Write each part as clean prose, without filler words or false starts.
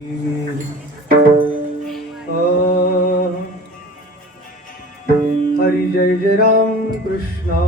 हरि जय जय राम कृष्णा।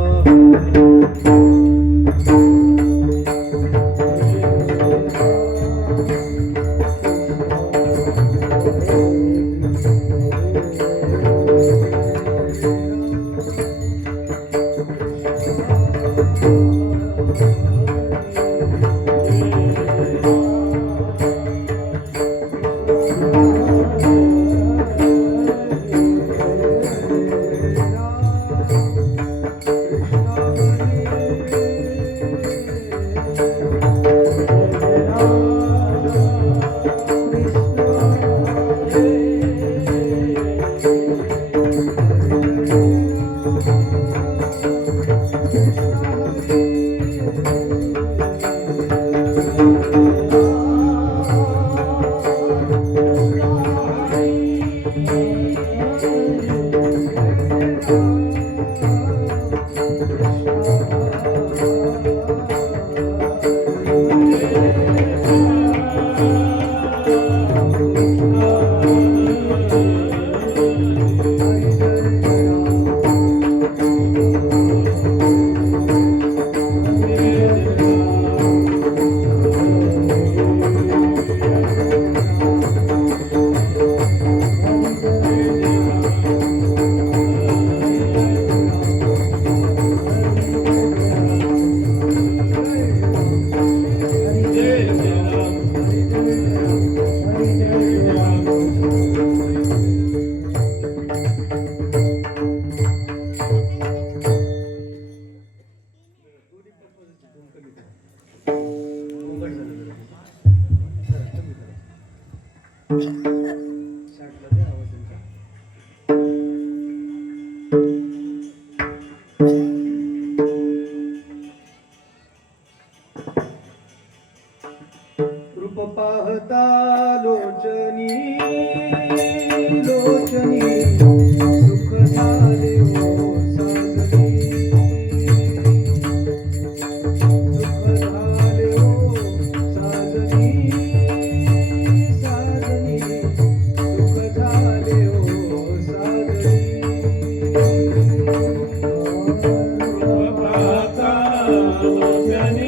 रूप पाहता लोचनी लोचनी सुख झाले हो साजनी, सुख झाले हो साजनी, साजनी सुख झाले हो साजनी। रूप पाहता लोचनी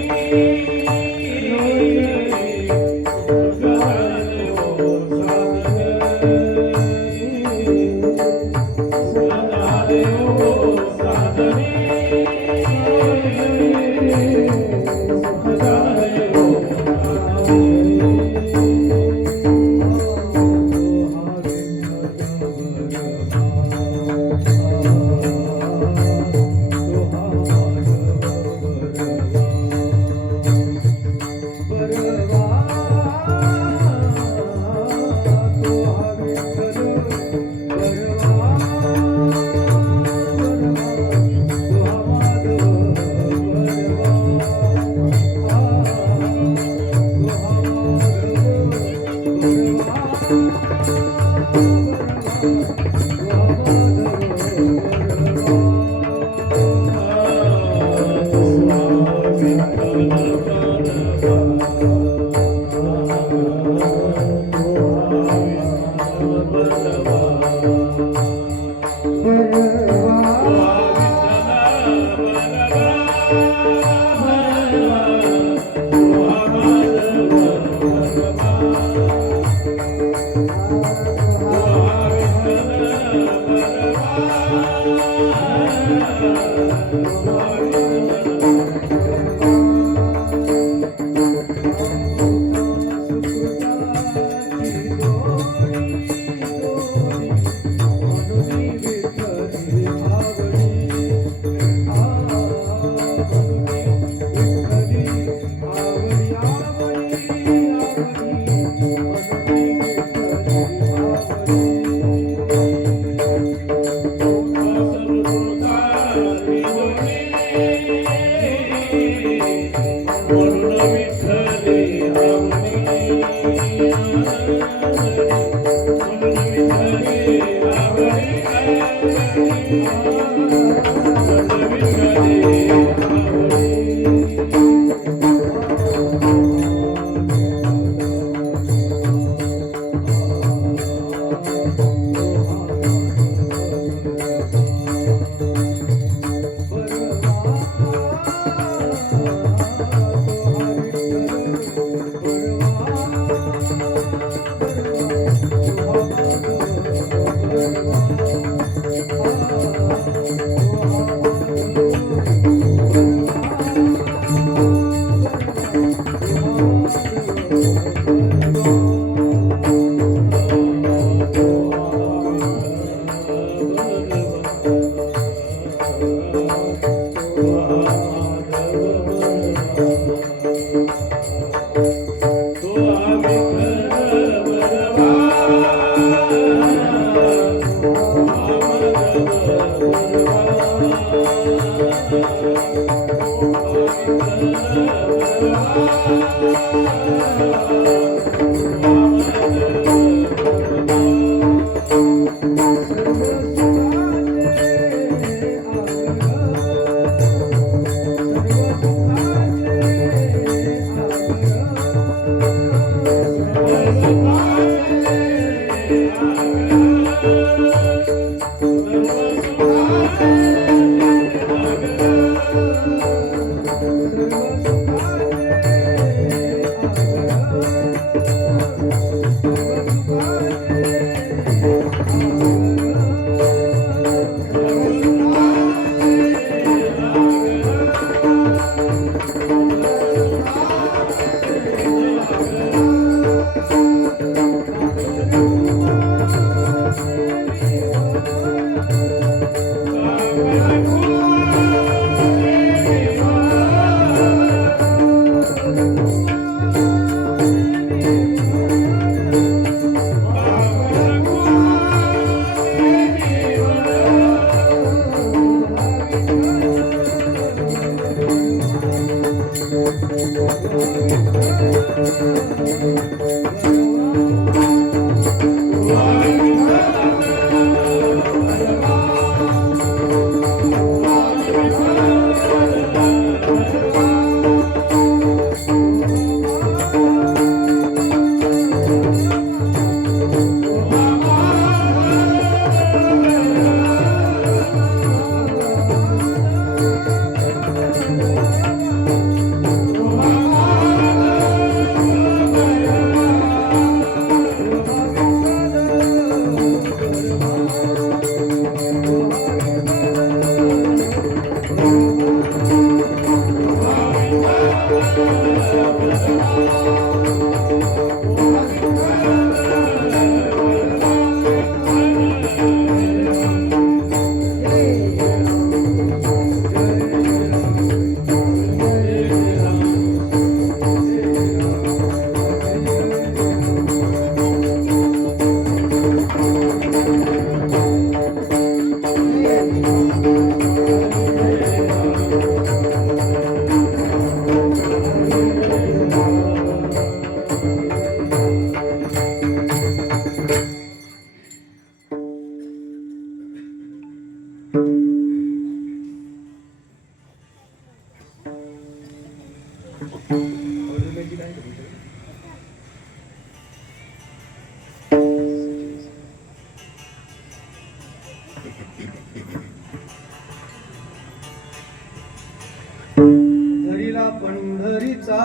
धरिला पंढरीचा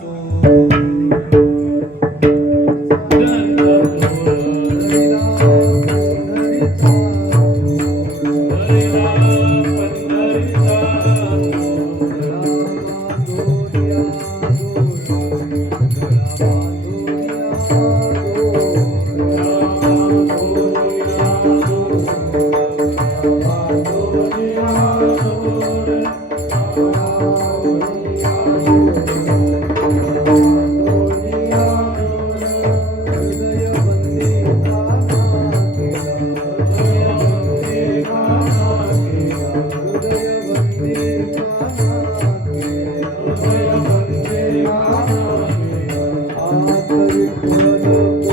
चोर Vitthal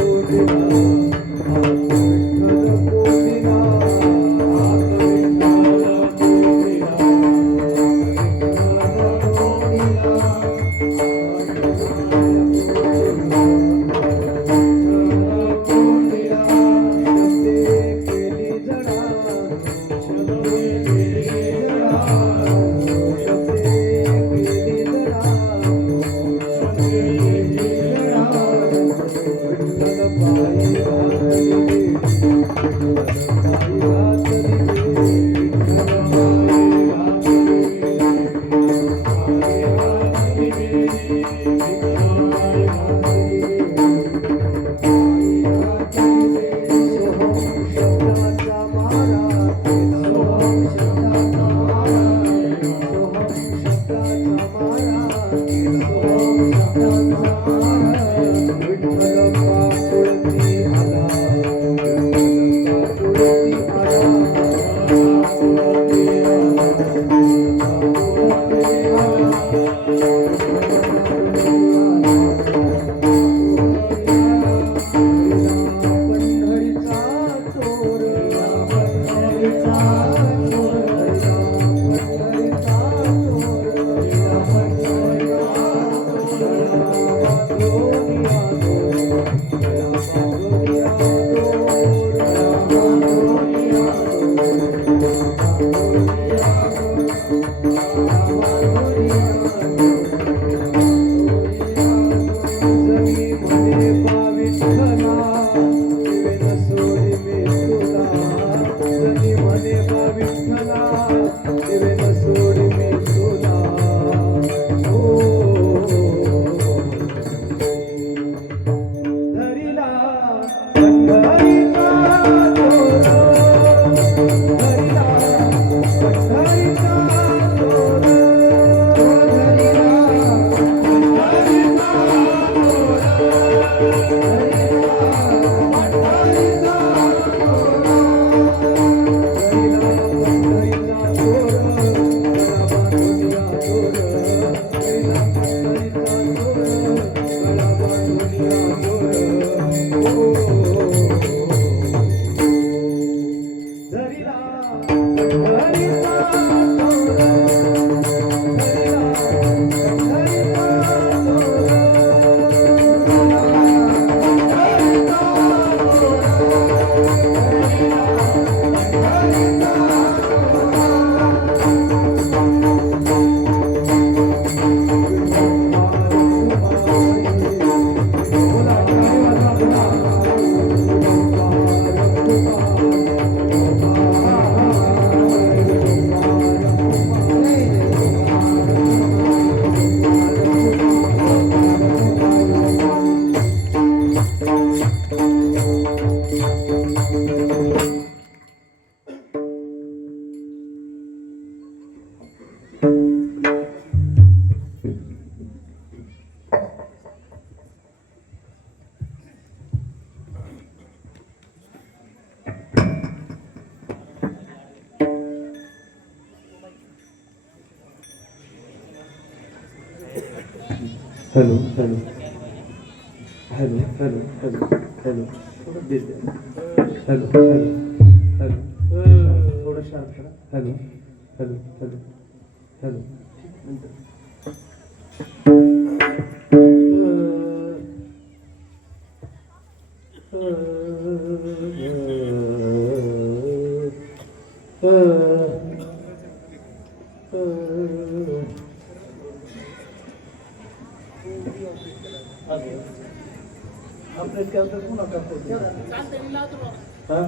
hello hello hello hello hello hello थोडं देते हॅलो हॅलो हॅलो थोडं शांत करा हॅलो हॅलो हॅलो हॅलो आपल्या त्यावर पुन्हा करतो हां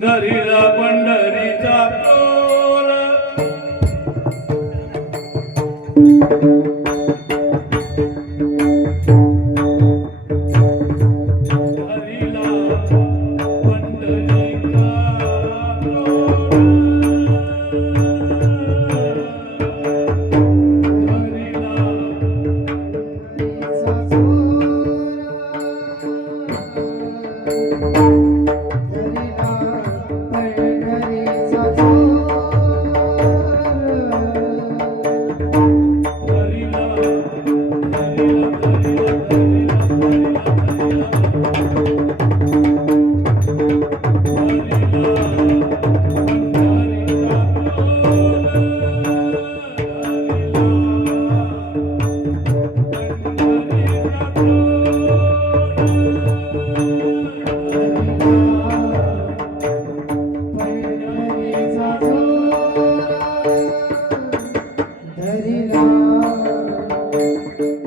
दरीला पंढरीचा तोल दरीला पंढरीचा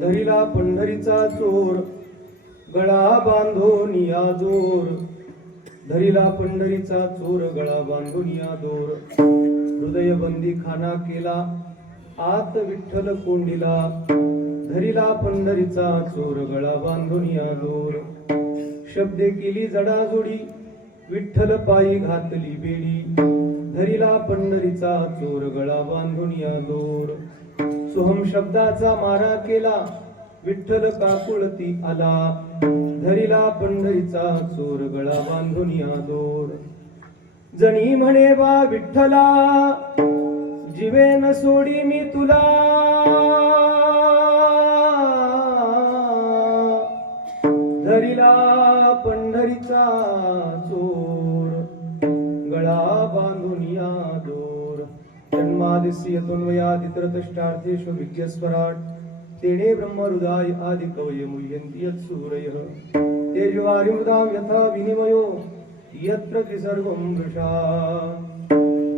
धरिला पंढरीचा चोर गळा बांधून या जोर धरिला पंढरीचा चोर गळा बांधून या दोर हृदय बंदी खाना केला आत विठ्ठल कोंडीला धरिला पंढरीचा चोर गळा बांधून या दोर शब्दे केली जडाजोडी विठ्ठल पायी घातली बेडी धरिला पंढरीचा चोर गळा बांधून या दोर सोहम शब्दाचा मारा केला विठ्ठल काकुळती आला धरिला पंढरीचा चोर गळा बांधून या दोर जणी म्हणे बा विठ्ठला जीवेन सोडी मी तुला धरिला पंढरीचा चोर गळा बांधून या दोर जन्मादिस्य तन्वयादित्रतष्टार्थेषु विज्ञस्वराट तेणे ब्रह्महृदाय आदि कवये मुह्यन्ति यत्सूरयः तेजवारिमृदां यथा विनिमयो यत्र त्रिसर्वं वृषा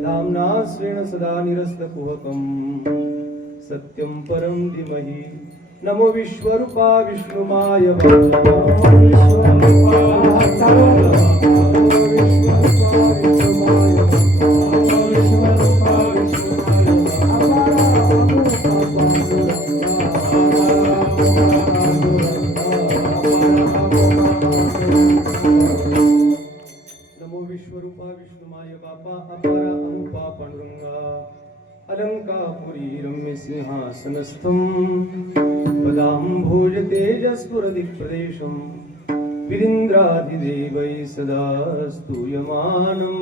धाम्ना स्वेन सदा निरस्तकुहकं सत्यं परं धीमहि नमो विश्वरूपा विष्णुमाय विश्वरूपा विष्णुमाय बापा अपारा अनुपा पांडुरंगा अलंकापुरी रम्य सिंहासनस्थं पदाम्भोज तेजस्फुरदिक्प्रदेशं विरिन्द्राधिदेवै सदा स्तूयमानं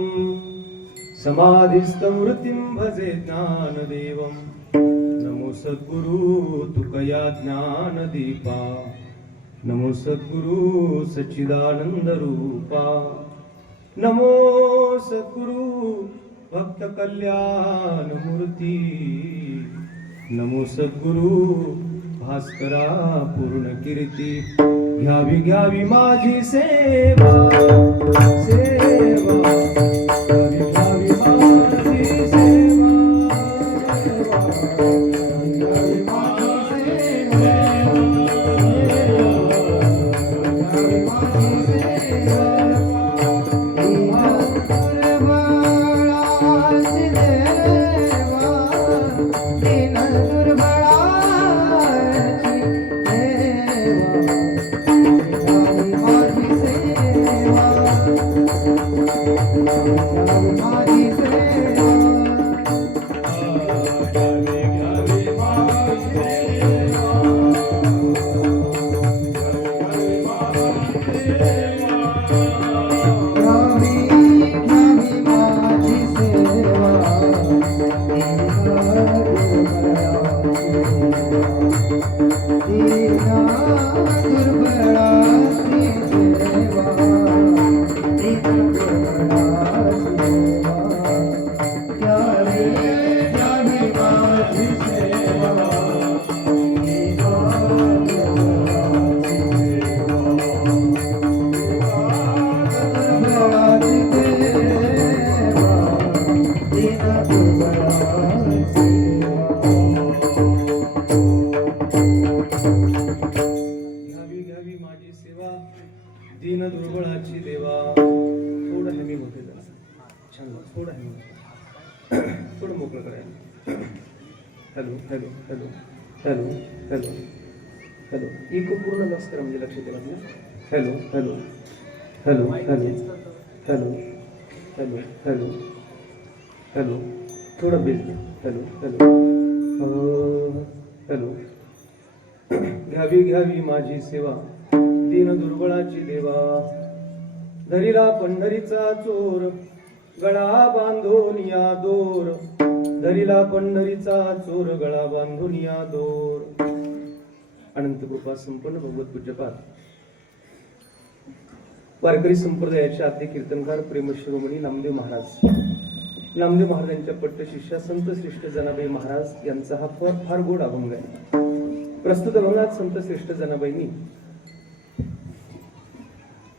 समाधिस्थं वृत्तिं भजे ज्ञानदेवं नमो सद्गुरु तुकया ज्ञानदीपा नमो सद्गुरु सच्चिदानन्दरूपा नमो सद्गुरु भक्त कल्याण मूर्ती नमो सद्गुरु भास्करा पूर्ण कीर्ती घ्यावी घ्यावी माझी सेवा सेवा घ्यावी घ्यावी माझी सेवा घ्यावी माझी सेवा घ्यावी माझी सेवा दीन दुर्बळाची देवा थोडं हेमी होते जरा छान थोडं हेमी थोडं मोकळं करायला hello hello hello hello hello hello echo पूर्ण लक्ष करा म्हणजे लक्ष द्या hello hello hello hello hello hello hello hello थोडं बेस हॅलो हॅलो हॅलो घ्यावी घ्यावी माझी सेवा दीन दुर्बळाची देवा धरिला पंढरीचा चोर गळा बांधून या दोर धरिला पंढरीचा चोर गळा बांधून या दोर अनंत कृपा संपन्न भगवत पूज्यपाद वारकरी संप्रदायाचे आद्य कीर्तनकार प्रेम शिरोमणी नामदेव महाराज नामदेव महाराजांच्या पट्ट शिष्या संत श्रेष्ठ जनाबाई महाराज यांचा हा फार गोड अभंग आहे. प्रस्तुत अभंगात संत श्रेष्ठ जनाबाईंनी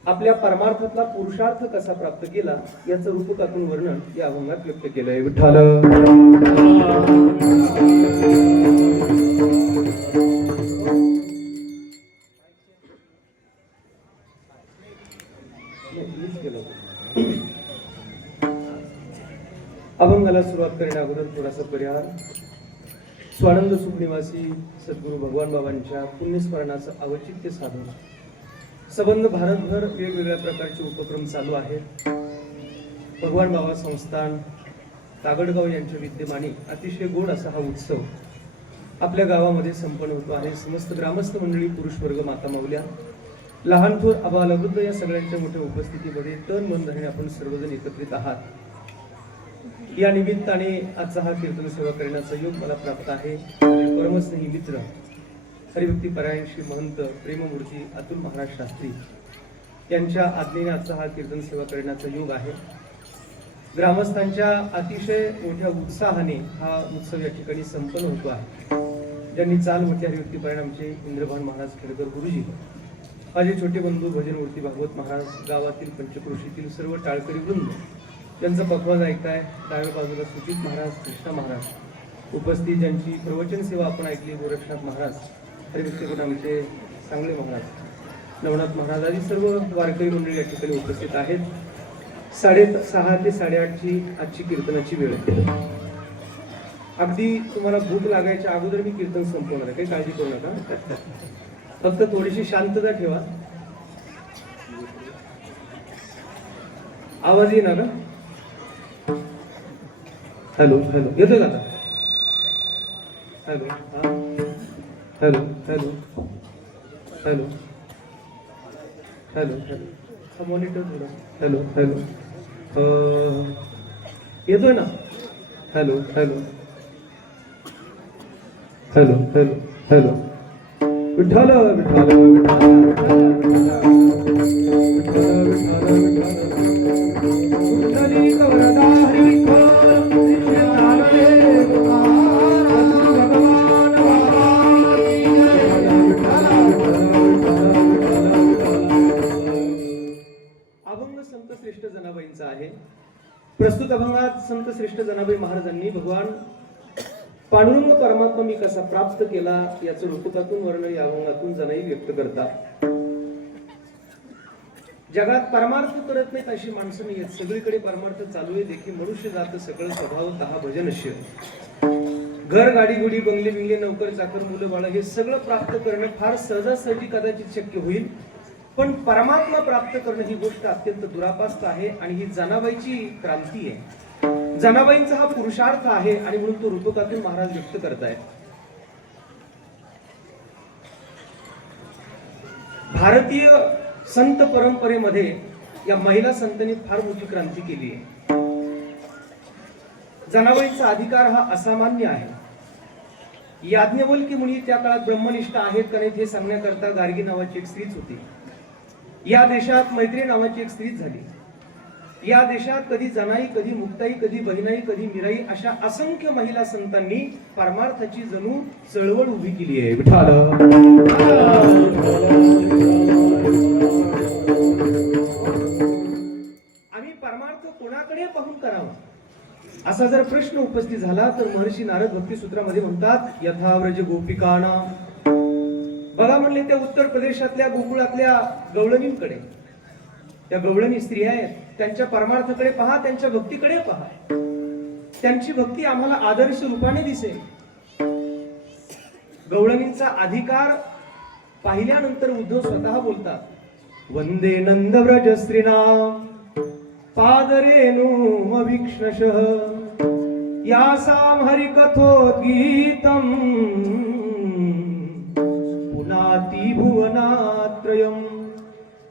आपल्या परमार्थातला पुरुषार्थ कसा प्राप्त केला याचं रूपकातून वर्णन या अभंगात व्यक्त केलं आहे. विठ्ठल अभंगाला सुरुवात करण्या अगोदर थोडासा परिहार. स्वानंद सुखनिवासी सद्गुरू भगवान बाबांच्या पुण्यस्मरणाचं औचित्य साधून संबंध भारतभर वेगवेगळ्या प्रकारचे उपक्रम चालू आहेत. भगवान बाबा संस्थान तागडगाव यांच्या विद्यमाने अतिशय गोड असा हा उत्सव आपल्या गावामध्ये संपन्न होतो आहे. समस्त ग्रामस्थ मंडळी, पुरुष वर्ग, माता माऊल्या, लहान थोर, अबाल वृद्ध या सगळ्यांच्या मोठ्या उपस्थितीमध्ये तन मन धरणे आपण सर्वजण एकत्रित आहात. या निमित्ताने आजचा हा कीर्तन सेवा करण्याचा योग मला प्राप्त आहे. परमस्नेही मित्र हरिभक्ती परायण श्री महंत प्रेममूर्ती अतुल महाराज शास्त्री यांच्या आज्ञेने आजचा हा कीर्तन सेवा करण्याचा योग आहे. ग्रामस्थांच्या अतिशय मोठ्या उत्साहाने हा उत्सव या ठिकाणी संपन्न होतो आहे. ज्यांनी चाल म्हटली हरिभक्ती परायण आमचे इंद्रभान महाराज खेडकर गुरुजी, माझे छोटे बंधू भजनमूर्ती भागवत महाराज, गावातील पंचक्रोशीतील सर्व टाळकरी वृंद ज्यांचा पखवाज ऐकताय, डाव्या बाजूला सुचित महाराज, कृष्णा महाराज उपस्थित, ज्यांची प्रवचन सेवा आपण ऐकली, गोरक्षनाथ महाराज, हरिभक्तीपण आमचे सांगळे महाराज, नवनाथ महाराज आदी सर्व वारकरी मंडळी या ठिकाणी उपस्थित आहेत. 6:30 ते 8:30ची आजची कीर्तनाची वेळ आहे. अगदी तुम्हाला भूक लागायच्या अगोदर मी कीर्तन संपवणार आहे, काही काळजी करू नका. फक्त थोडीशी शांतता ठेवा. आवाज येईना का? हॅलो हॅलो, येतोय का आता? Hello hello hello hello hello hello, monitor थोडं. हॅलो हॅलो, येतोय ना? Hello hello hello hello hello, Vitthal Vitthal विठ्ठली कवरदा हरी विठ्ठल अभंग संत श्रेष्ठ जनाबाईंचा आहे. प्रस्तुत अभंगात संत श्रेष्ठ जनाबाई महाराजांनी भगवान पांडुरंग परमात्मा मी कसा प्राप्त केला याचं रूपकातून वर्णन या अभंगातून जनाई व्यक्त करतात. जगात परमार्थ करत नाहीत अशी माणसं नाही आहेत, सगळीकडे परमार्थ चालू आहे. देखील मनुष्य जात सकळ स्वभाव दहा भजनश्य. घर, गाडी गुडी, बंगले बिंगले, नोकर चाकर, मुलं बाळ हे सगळं प्राप्त करणं फार सहजासहजी कदाचित शक्य होईल, पण परमात्मा प्राप्त करणं ही गोष्ट अत्यंत दुरापास्त आहे. आणि ही जनाबाईची क्रांती आहे, जनाबाईंचा हा पुरुषार्थ आहे, आणि म्हणून तो रूपकातून महाराज व्यक्त करतायत. भारतीय संत परंपरेमध्ये या महिला संतांनी फार मोठी क्रांती केली आहे. जनाबाईंचा अधिकार हा असामान्य आहे. याज्ञवल्क्य मुनी त्या काळात ब्रह्मनिष्ठ आहेत का नाहीत हे सांगण्याकरता गार्गी नावाची एक स्त्रीच होती. या देशात मैत्री नावाची एक स्त्रीच झाली. या देशात कधी जनाई, कधी मुक्ताई, कधी बहिणाई, कधी मिराई अशा असंख्य महिला संतांनी परमार्थाची जणू चळवळ उभी केली आहे. विठ्ठल आम्ही परमार्थ कोणाकडे पाहून करावा असा जर प्रश्न उपस्थित झाला तर महर्षी नारद भक्ती सूत्रामध्ये म्हणतात, यथाव्रज गोपिकाना. बघा म्हणले त्या उत्तर प्रदेशातल्या गोकुळातल्या गवळणींकडे, त्या गवळणी स्त्रिया आहेत, त्यांच्या परमार्थाकडे पहा, त्यांच्या भक्तीकडे पहा. त्यांची भक्ती आम्हाला आदर्श रूपाने दिसेल. गवळणींचा अधिकार पाहिल्यानंतर उद्धव स्वतः बोलतात, वंदे नंदव्रज स्त्रीणाम पादरेणुमभीक्ष्णशः यासां हरिकथोद्गीतम् पुनाति भुवनात्रयम्.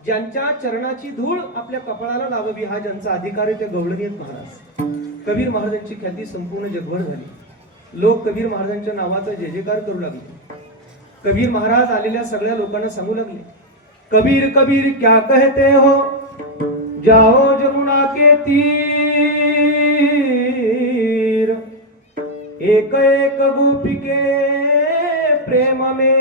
ज्यांच्या चरणाची धूळ आपल्या कपाळाला लावावी हा ज्यांचा अधिकार आहे त्या गवळणी आहेत महाराज. कबीर महाराजांची ख्याती संपूर्ण जगभर झाली. लोक कबीर महाराजांच्या नावाचा जय जयकार करू लागले. कबीर महाराज आलेल्या सगळ्या लोकांना सांगू लागले, कबीर कबीर क्या कहते हो, जाओ जमुना के तीर, एक एक गोपी के प्रेम में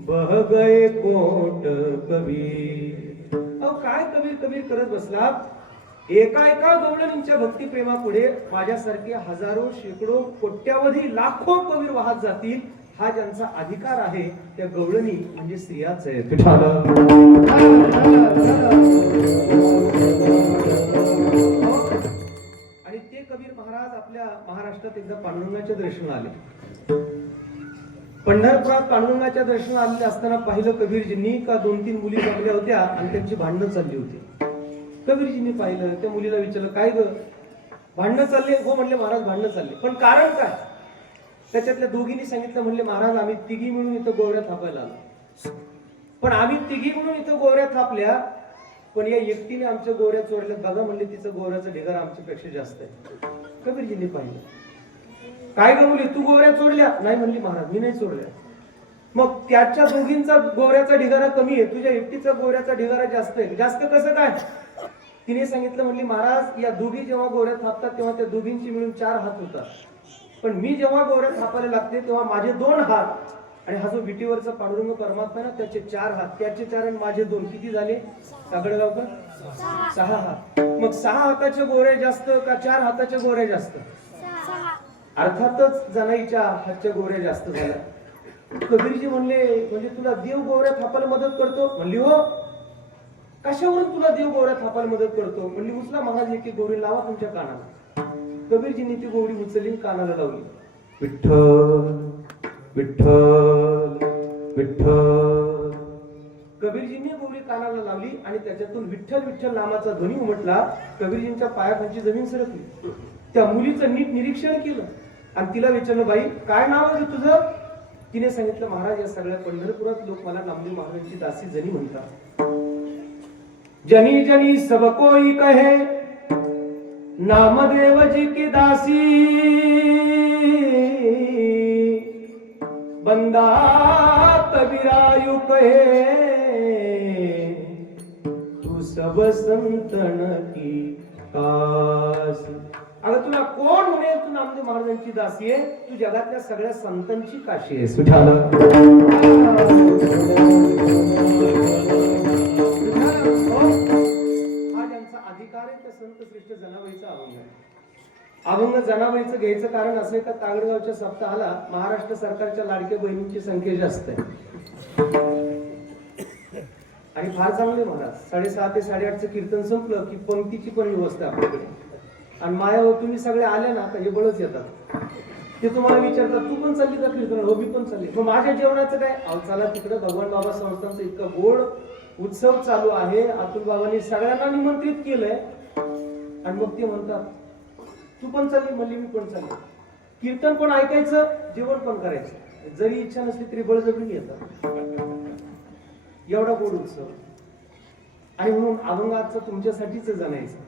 बह गए कोट कबीर. अहो काय कबीर कबीर करत बसलात? एका एका गवळणींच्या भक्ती प्रेमापुढे माझ्यासारखे हजारो, शेकडो, कोट्यावधी, लाखो कबीर वाहत जातील. हा ज्यांचा अधिकार आहे त्या गवळणी म्हणजे स्त्रियाच आहे. आणि ते कबीर महाराज आपल्या महाराष्ट्रात एकदा पांडुरंगाच्या दर्शनाला आले. पंढरपुरात पांडुरंगाच्या दर्शनाला आलेले असताना पाहिलं कबीरजींनी का 2-3 मुली जमल्या होत्या आणि त्यांची भांडणं चालली होती. कबीरजींनी पाहिलं, त्या मुलीला विचारलं, काय ग भांडणं चालले? हो म्हणले महाराज भांडणं चालले. पण कारण काय? त्याच्यातल्या दोघींनी सांगितलं, म्हणले महाराज आम्ही तिघी मिळून इथं गोवऱ्या थापायला आलो. पण आम्ही तिघी मिळून इथं गोवऱ्या थापल्या, पण या एकटीने आमच्या गोवऱ्या चोरल्या. बघा म्हणले तिचं गोवऱ्याचं ढिगारा आमच्यापेक्षा जास्त आहे. कबीरजींनी पाहिलं, काय ग मुली तू गोवऱ्या चोरल्या? नाही म्हणली महाराज मी नाही चोरल्या. मग त्याच्या दोघींचा गोवऱ्याचा ढिगारा कमी आहे, तुझ्या एकटीचा गोवऱ्याचा ढिगारा जास्त आहे. जास्त कसं काय? तिने सांगितलं, म्हणली महाराज या दोघी जेव्हा गोवऱ्या थापतात तेव्हा त्या दोघींची मिळून 4 हात होतात, पण मी जेव्हा गोवऱ्या थापायला लागते तेव्हा माझे 2 हात, आणि हा जो विटीवरचा पांडुरंग परमात्मा ना त्याचे 4 हात, त्याचे 4 आणि माझे 2 किती झाले? सागडगावकर 6 हात. मग 6 हाताच्या गोवऱ्या जास्त का 4 हाताच्या गोवऱ्या जास्त? अर्थातच जनाईच्या हातच्या गोवऱ्या जास्त झाल्या. कबीरजी म्हणले, म्हणजे तुला देव गोवऱ्या थापायला मदत करतो? म्हणली हो. कशावरून तुला देव गोवऱ्या थापायला मदत करतो? म्हणली उचला महाराज एक गोवरी लावा तुमच्या कानाला. कबीरजींनी ती गोवरी उचलली कानाला लावली. विठ्ठल विठ्ठल विठ्ठल. कबीरजींनी गोवरी कानाला लावली आणि त्याच्यातून विठ्ठल विठ्ठल नामाचा ध्वनी उमटला. कबीरजींच्या पायाखालची जमीन सरकली. त्या मुलीचं नीट निरीक्षण केलं आणि तिला विचारलं, बाई काय नाव आहे तुझं? तिने सांगितलं, महाराज या सगळ्या पंढरपुरात लोक मला नामदेव महाराजांची दासी जनी म्हणतात. जनी जनी सब कोई कहे नामदेव जी की दासी, बंदा कबीरायु कहे तू सब संतन की काशी. अगं तुला कोण म्हणेल तू नामदेव महाराजांची दासी आहे? तू जगातल्या सगळ्या संतांची काशी आहे. सुठाला हा ज्यांचा अधिकार आहे त्या संत श्रेष्ठ जनाबाईचा अभंग आहे. अभंग जनाबाईचं घ्यायचं कारण असं आहे का तागडगावच्या सप्ताहाला महाराष्ट्र सरकारच्या लाडक्या बहिणींची संख्या जास्त आहे आणि फार चांगले महाराज. 6:30 ते 8:30चं कीर्तन संपलं की पंक्तीची पण व्यवस्था आपल्याकडे. आणि मायावर तुम्ही सगळे आले ना का हे बळच येतात. ते तुम्हाला विचारतात, तू पण चालली का कीर्तन? हो मी पण चालली. मग माझ्या जेवणाचं काय? अहो चला तिकडे भगवान बाबा संस्थांचा इतका गोड उत्सव चालू आहे, अतुल बाबांनी सगळ्यांना निमंत्रित केलंय आणि मग ते म्हणतात तू पण चालली? म्हणली मी पण चालली. कीर्तन पण ऐकायचं, जेवण पण करायचं, जरी इच्छा नसली तरी बळजबरी येतात. एवढा गोड उत्सव. आणि म्हणून अभंगाचं तुमच्यासाठीच जाणायचं.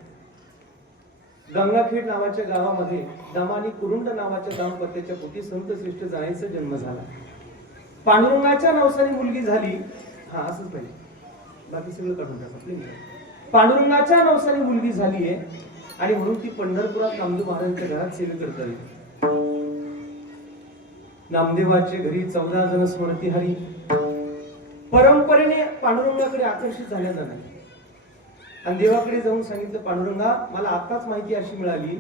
गंगाखेड नावाच्या गावामध्ये दमानी कुरुंड नावाच्या दाम्पत्याच्या पोटी संत श्रेष्ठ जाण्याचा जन्म झाला. पांडुरंगाच्या नवसाने मुलगी झाली. हा असंच पाहिजे, बाकी सगळं काढून टाका. पांडुरंगाच्या नवसाने मुलगी झाली आहे आणि म्हणून ती पंढरपुरात नामदेव महाराजांच्या घरात सेवे करतात. नामदेवाच्या घरी 14 जण स्मरती हरी. परंपरेने पांडुरंगाकडे आकर्षित झाल्या जाणार आणि देवाकडे जाऊन सांगितलं, पांडुरंगा मला आताच माहिती अशी मिळाली,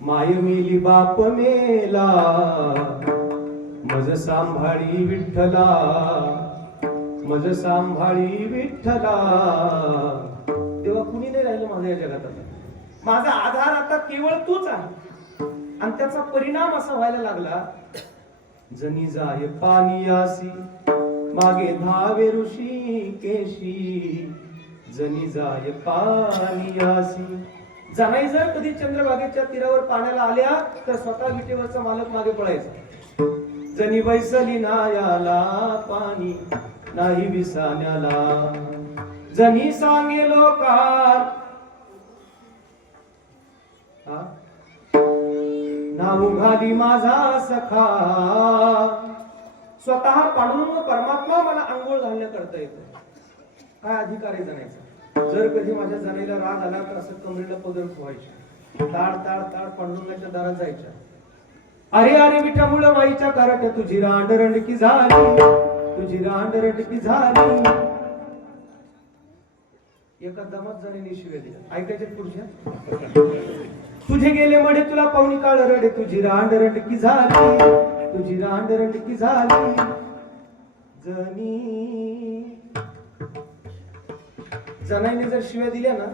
माय मेली बाप मेला मज सांभाळी विठ्ठला, मज सांभाळी विठ्ठला. तेव्हा कुणी नाही राहिलं माझ्या या जगात. आता माझा आधार आता केवळ तूच आहे. आणि त्याचा परिणाम असा व्हायला लागला, जनी जाय पाणी आसी मागे धावे ऋषी केशी, जनी जाय पाणी आसी. जनाई जर कधी चंद्रभागेच्या तीरावर पाण्याला आल्या तर स्वतः विटेवरचा मालक मागे पळायचा. जनी बैसली नायाला पाणी नाही विसाण्याला, जनी सांगे लोकार नाऊ घाली माझा सखा. स्वतः पांडुरंग परमात्मा मला आंघोळ घालण्याकरता येतो. काय अधिकार आहे जनायचा? जर कधी माझ्या जनाईला राग आला तर असं कमरेला पदर ठेवायचे, ताड ताड ताड पांडुरंगाच्या दारात जायच्या. अरे अरे विठामुळ माईच्या कारट तुझी रांडरंडकी झाली, तुझी रांडरंडकी झाली. एका दमात जणांनी शिव्या दिल्या. ऐकायच्या पुढच्या, तुझे गेले मडे तुला पाहुणी काळ रडे, तुझी रांडरंडकी झाली, तुझी रांडरंडकी झाली. जनी जनाईने जर शिव्या दिल्या ना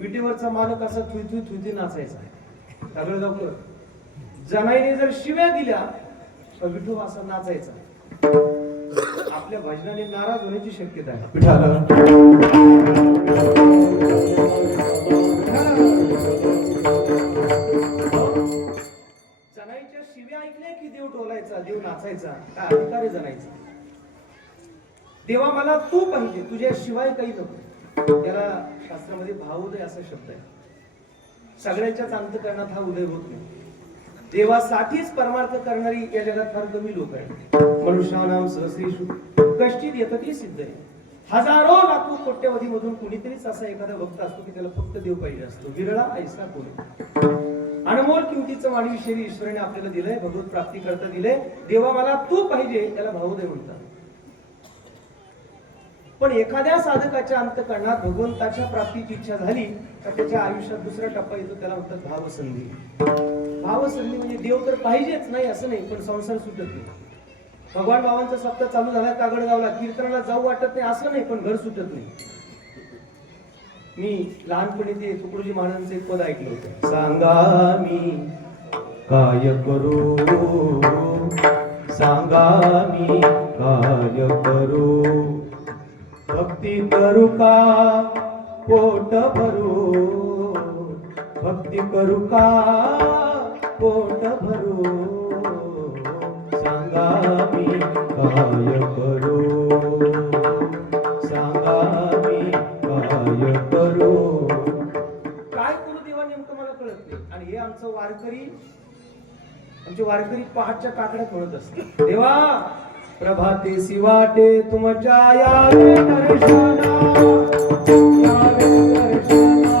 विटेवरचा मालक असा थुई नाचायचा. दगडगावकर जनाईने जर शिव्या दिल्या तर विठू असा नाचायचा. आपल्या भजनाने नाराज होण्याची शक्यता आहे. जनाईच्या शिव्या ऐकल्या की देव टोलायचा, देव नाचायचा. काय अधिकार आहे जनाईचा? देवा मला तू पाहिजे, तुझ्याशिवाय काही नको. त्याला शास्त्रामध्ये भावोदय असा शब्द आहे. सगळ्यांच्याच अंतकरणात हा उदय होत नाही. देवासाठीच परमार्थ करणारी या जगात फार कमी लोक आहेत. मनुष्यानाम सहस्रेषु कष्टीत येतं ती सिद्ध आहे. हजारो लाखो कोट्यवधी मधून कुणीतरीच असा एखादा भक्त असतो की त्याला फक्त देव पाहिजे असतो. विरळा ऐसा कोणी. अनमोल किमतीचं मानवी शरीर ईश्वराने आपल्याला दिलंय, भगवत प्राप्ती करता दिलंय. देवा मला तू पाहिजे, त्याला भावोदय म्हणतात. पण एखाद्या साधकाच्या अंतकरणात भगवंताच्या प्राप्तीची इच्छा झाली तर त्याच्या आयुष्यात दुसरा टप्पा येतो, त्याला म्हणतात भावसंधी. भावसंधी म्हणजे देव तर पाहिजेच नाही असं नाही, पण संसार सुटत नाही. भगवान बाबांचा सप्ताह चालू झाला कागडगावला, कीर्तनाला जाऊ वाटत नाही असं नाही, पण घर सुटत नाही. मी लहानपणी ते तुकडोजी महाराजांचं एक पद ऐकलं होतं. सांगा मी काय करू, सांगा मी काय करू, भक्ती करू का पोट भरू, भक्ती करू का पोट भरू, सांगा मी काय करू, सांगा मी काय करू. काय करू देवा नेमकं मला कळत नाही. आणि हे आमचे वारकरी पहाटच्या काकड्यात म्हणत असतात. देवा प्रभाते सिवाटे तुमच्या यावे दर्शना, यावे दर्शना,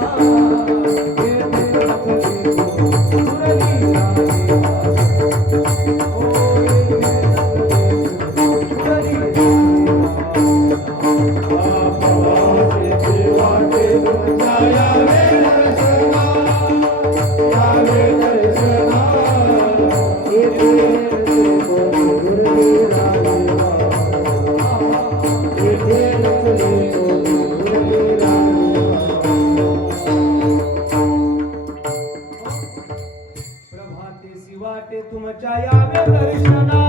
वाटे तुमच्या यावे दर्शना,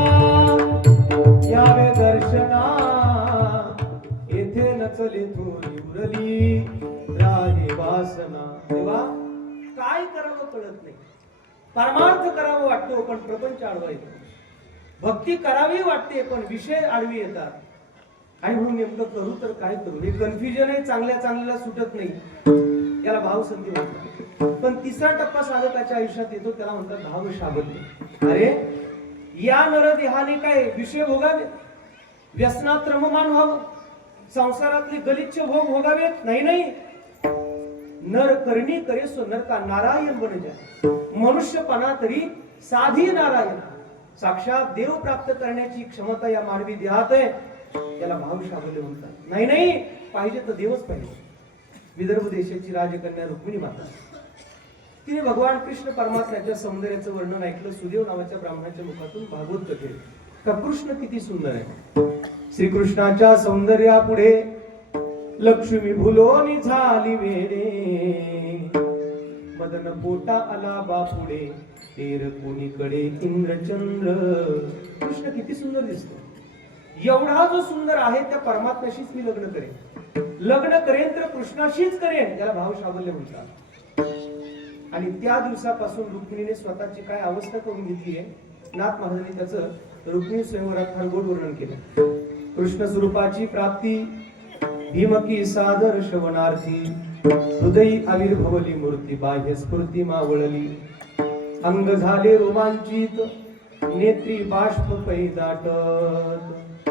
यावे दर्शना, येथे नचले थोरी उरली राहे वासना. देवा काय करावं कळत नाही. परमार्थ करावं वाटतो पण प्रपंच आडवा येतो. भक्ती करावी वाटते पण विषय आडवी येतात. आणि म्हणून नेमकं करू तर काय करू हे कन्फ्युजन आहे. चांगल्याला सुटत नाही. याला भाव संधी म्हणतात. पण तिसरा टप्पा साधकाच्या आयुष्यात येतो, त्याला म्हणतात भाव शाबल्य. अरे या नरदेहाने काय विषय भोगावे, व्यसनात रममान व्हावं, संसारातले गलिच्छ भोग भोगावेत? नाही. नर करणी करे सो नर का नारायण बन जा. मनुष्यपणा तरी साधी नारायण. साक्षात देव प्राप्त करण्याची क्षमता या मानवी देहात आहे. त्याला भाव शाबल्य म्हणतात. नाही पाहिजे तर देवच पाहिजे. विदर्भ देशाची राजकन्या रुक्मिणी माता, तिने भगवान कृष्ण परमात्म्याच्या सौंदर्याचं वर्णन ऐकलं. सुदेव नावाच्या ब्राह्मणाच्या मुखातून भागवत कथेत. का कृष्ण किती सुंदर आहे. श्रीकृष्णाच्या सौंदर्यापुढे लक्ष्मी भुलोनी झाली वेडे. मदन पोटा आला बापुडे, तेर कोणीकडे इंद्रचंद्र. कृष्ण किती सुंदर दिसतो. एवढा जो सुंदर आहे त्या परमात्म्याशीच मी लग्न करेन. लग्न करेन तर कृष्णाशीच करेन. त्याला भाव शाबल्य म्हणतात. आणि त्या दिवसापासून रुक्मिणीने स्वतःची काय अवस्था करून घेतली आहे. नाथ महाराजांनी त्याचं रुक्मिणी स्वयंवरात फार गोड वर्णन केलं. कृष्ण स्वरूपाची प्राप्ती भीमकी सादर श्रवणार्थी, हृदयी आविर्भवली मूर्ती, बाह्य स्फूर्ती मावळली. अंग झाले रोमांचित, नेत्री बाष्प पै दाटत,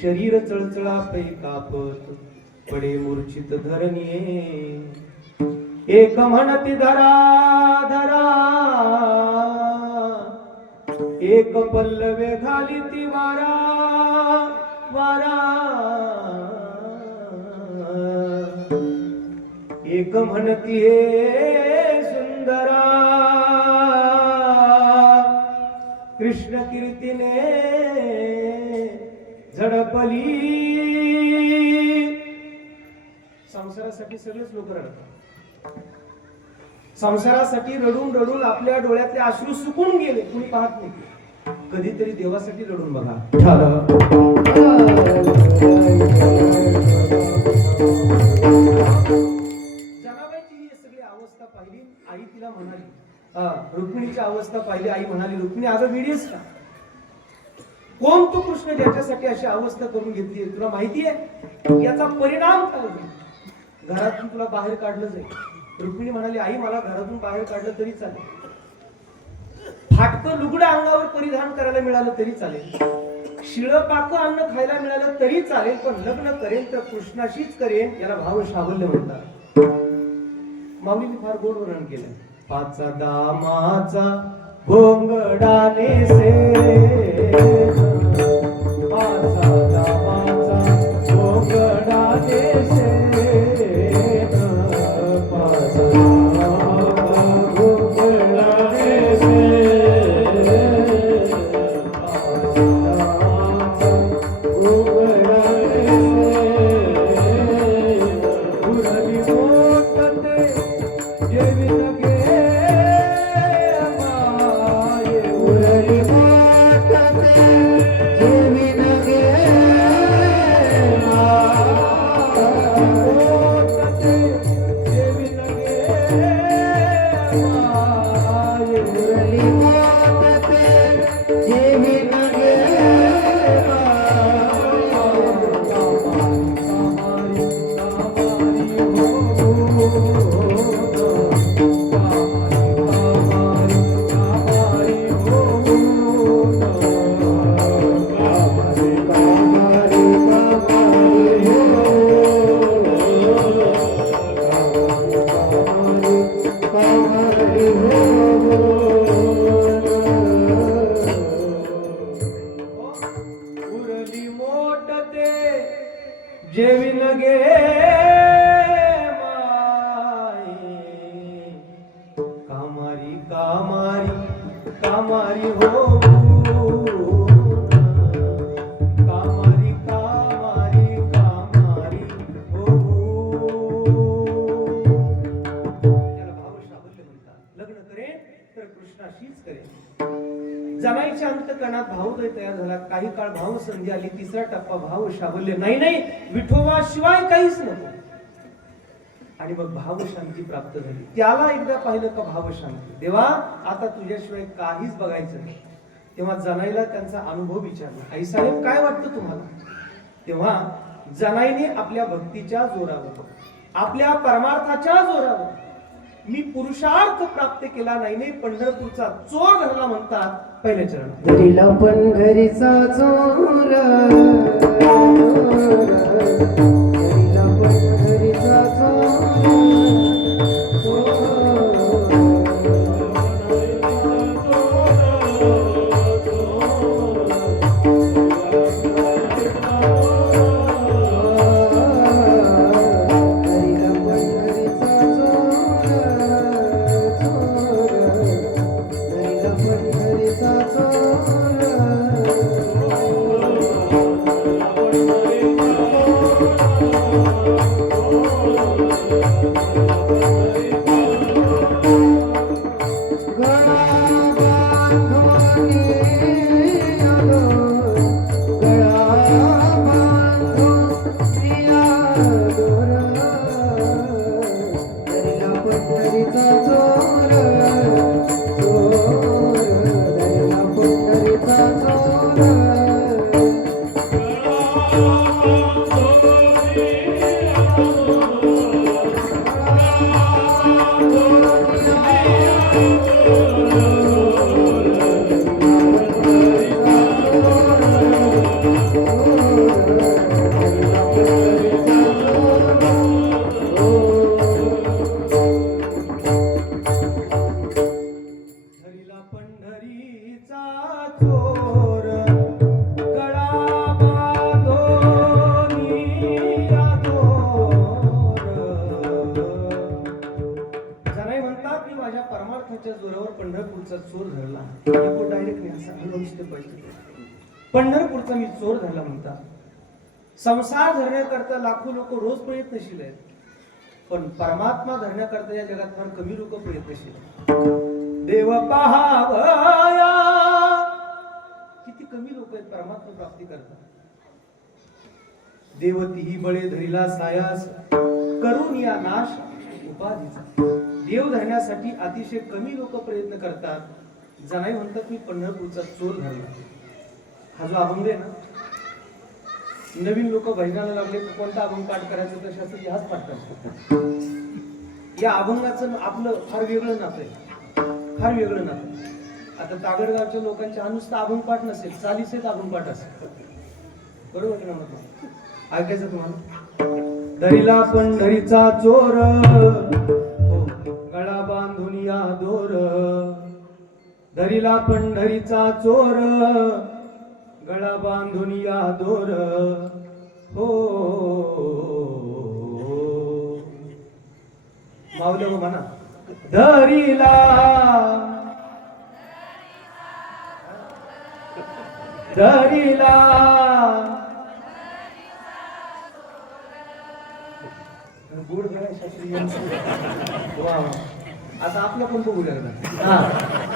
शरीर चळचळा पै कापत, पडे मूर्छित धरणीये. एक म्हणती धरा धरा, एक पल्लवे घाली ती वारा वारा. एक म्हणती हे सुंदरा, कृष्ण कीर्तीने झडपली. संसारासाठी सगळेच लोक रडतात. संसारासाठी रडून रडून आपल्या डोळ्यातले अश्रू सुकून गेले, कुणी पाहत नाही. कधीतरी देवासाठी रडून बघा. जनाबाईची ही सगळी अवस्था पाहिली. आई तिला म्हणाली, रुक्मिणीची अवस्था पाहिली. आई म्हणाली, रुक्मिणी अगं वेडीस का? कोण तू कृष्ण ज्याच्यासाठी अशी अवस्था करून घेतली? तुला माहिती आहे याचा परिणाम काय होईल? घरातून तुला बाहेर काढलं जाईल. रुक्मिणी म्हणाली, आई मला घरातून बाहेर काढलं तरी चालेल, फाटकं लुगडं अंगावर परिधान करायला मिळालं तरी चालेल, शिळं पाक अन्न खायला मिळालं तरी चालेल, पण लग्न करेन तर कृष्णाशीच करेन. याला भाव शाबल्य म्हणतात. माऊलींनी फार गोड वर्णन केलं. पाचा दामाचा घोंगडाने से, पाचा दामाचा घोंगडाने से, पाचा दामाचा घोंगडाने से, जेविन गे माई, कामारी कामारी कामारी हो, कामारी कामारी कामारी हो. त्याला भाव शाबल्य म्हणतात. लग्न करेन तर कृष्णाशीच करेन. जमाईच्या अंतकरणात भावोदय तयार झाला. काही काळ भाव संधी आली. तिसरा टप्पा भाव शाबल्य. नाही विठोबा शिवाय काहीच नको. आणि मग भाव शांती प्राप्त झाली. त्याला एकदा पाहिलं का भाव शांती, देवा आता तुझ्याशिवाय काहीच बघायचं नाही. तेव्हा जनाईला त्यांचा अनुभव विचारला, आई साहेब काय वाटतं तुम्हाला? तेव्हा जनाईने आपल्या भक्तीच्या जोरावर, आपल्या परमार्थाच्या जोरावर, मी पुरुषार्थ प्राप्त केला नाही पंढरपूरचा चोर धरला म्हणतात पहिल्या चरणात. धरिला पंढरीचा चोर, धरिला पंढरीचा चोर, पंढरपूरचा मी चोर धरला म्हणतात. संसार धरण्याकरता लाखो लोक रोज प्रयत्नशील आहेत. पण परमात्मा धरण्याकरता या जगात फार कमी लोक प्रयत्नशील आहेत. देव पहावया, किती कमी लोक आहेत परमात्मा प्राप्ती करतात. देवतीही बळे धरिला सायास, करून या नाश उपाधीचा. देव धरण्यासाठी अतिशय कमी लोक प्रयत्न करतात. जनाई म्हणतात मी पंढरपूरचा चोर धरला. हा जो अभंग आहे ना, नवीन लोक भजनाला लागले कोणता अभंग पाठ करायचं तर शास्त्री हाच पाठ करतात. या अभंगाचं आपलं फार वेगळं नातं आहे, फार वेगळं नातं. आता तागडगावच्या लोकांच्या हा नुसता अभंग पाठ नसेल, चालीसेच अभंग पाठ असेल. बरोबर की ना? म्हटलं ऐकायचं तुम्हाला. दरीला पंढरीचा चोर, गळा बांधून या दोर. दरीला पंढरीचा चोर, गळा बांधून या दोर. हो माऊली म्हणा. दरीला दरीला गोड गळा शास्त्री यांचं. वा वा. आता आपलं पण बघू लागला. हा.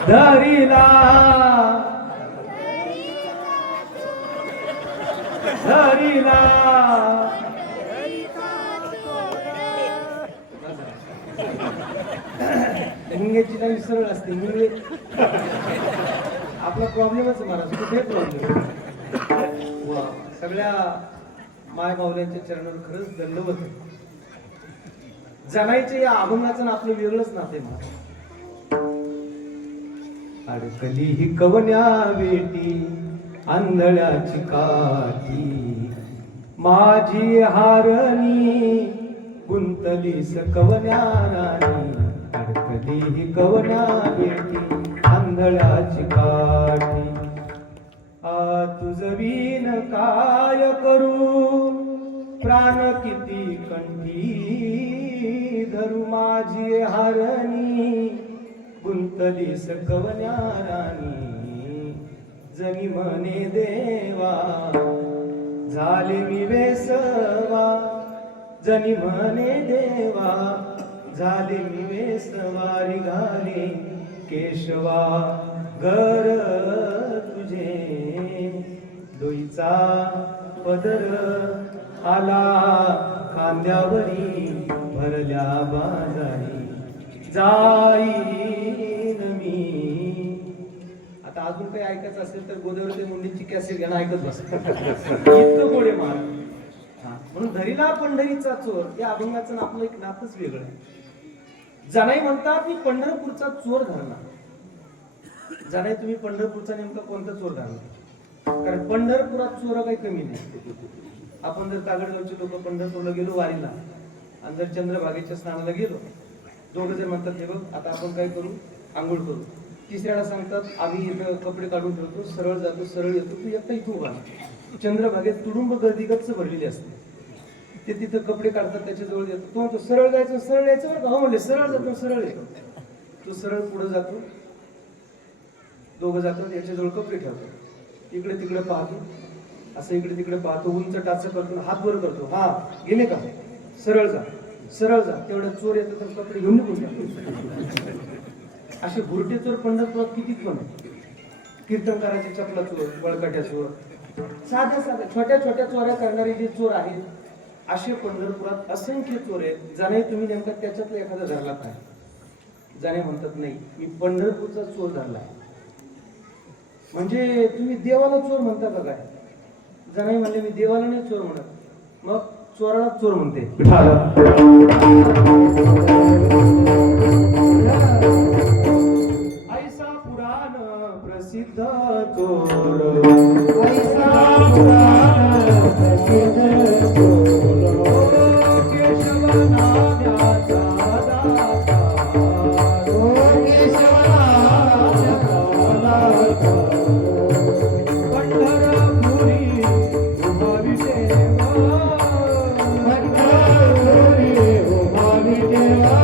दरीला दरीला हिंगेची काही सरळ असते. हिंगे आपला प्रॉब्लेमच आहे महाराज, कुठे प्रॉब्लेम. वा. सगळ्या माय माऊल्यांच्या चरणावर खरंच दंडवत आहे. जनाईचे या अभंगाचं आपलं वेगळंच नाते महाराज. अडकली ही कवन्या बेटी आंधळ्याची काठी, माझी हारणी गुंतलीस कवन्या राणी. अडकली ही कवन्या बेटी आंधळ्याची काठी, आ तुझवीन काय करू प्राण किती कंठी धरू. माझी हारणी गुंतलीस कवन्या राणी. जनी म्हणे देवा झाले मी वेसवा, जनी म्हणे देवा झाले मी वेसवा. रिघाले केशवा घर तुझे, डोईचा पदर आला खांद्यावरी भरल्या बाजारी. जाईन मी. आता अजून काही ऐकायचं असेल तर गोदावरी मुंडीची कॅसेट घ्या, ऐकत बस. इतकं गोडे मार. म्हणून धरीला पंढरीचा चोर या अभंगाचं आपलं एक नातच वेगळं आहे. जनाई म्हणतात मी पंढरपूरचा चोर धरला. जनाई तुम्ही पंढरपूरचा नेमका कोणता चोर धरला? कारण पंढरपुरात चोर काही कमी नाही. आपण जर तागडगावचे लोक पंढरपूरला गेलो वारीला आणि जर चंद्रभागेच्या स्नानाला गेलो, दोघं जण म्हणतात हे बघ आता आपण काय करू, आंघोळ करू. तिसऱ्याला सांगतात आम्ही इथं कपडे काढून ठेवतो, सरळ जातो सरळ येतो, तू एकटा इथं उभा. चंद्रभागेत तुडुंब गर्दी गच्च भरलेली असते. ते तिथं कपडे काढतात, त्याच्याजवळ येतो. तो म्हणतो सरळ जायचं सरळ यायचं बरं का? हो म्हणले सरळ जातो सरळ येतो. तो सरळ पुढे जातो, दोघं जातात, याच्याजवळ कपडे ठेवतात. इकडे तिकडे पाहतो, असं इकडे तिकडे पाहतो, उंच टाच करतो, हात वर करतो. हा गेले का? सरळ जा सरळ जा. तेवढ्या चोर येतात तर कपडे घेऊन निघून. असे भुरटे चोर पंढरपुरात किती पण. कीर्तनकाराच्या चपला चोर, बळकाट्या चोर, साध्या साध्या छोट्या छोट्या चोऱ्या करणारे जे चोर आहेत, असे पंढरपुरात असंख्य चोर आहेत. जाणे तुम्ही नेमका त्याच्यातला एखादा धरला काय? जाणे म्हणतात नाही मी पंढरपूरचा चोर धरला. म्हणजे तुम्ही देवाला चोर म्हणता का काय? जाणे म्हणले मी देवाला नाही चोर म्हणत, मग चोराला चोर म्हणते. ऐसा पुराण प्रसिद्ध चोर, ऐसा पुराण प्रसिद्ध चोर, केशव नावाचा दाता, केशव नावाचा दाता. पंढरपुरी उभा विटेवा, पंढरपुरी उभा विटेवा.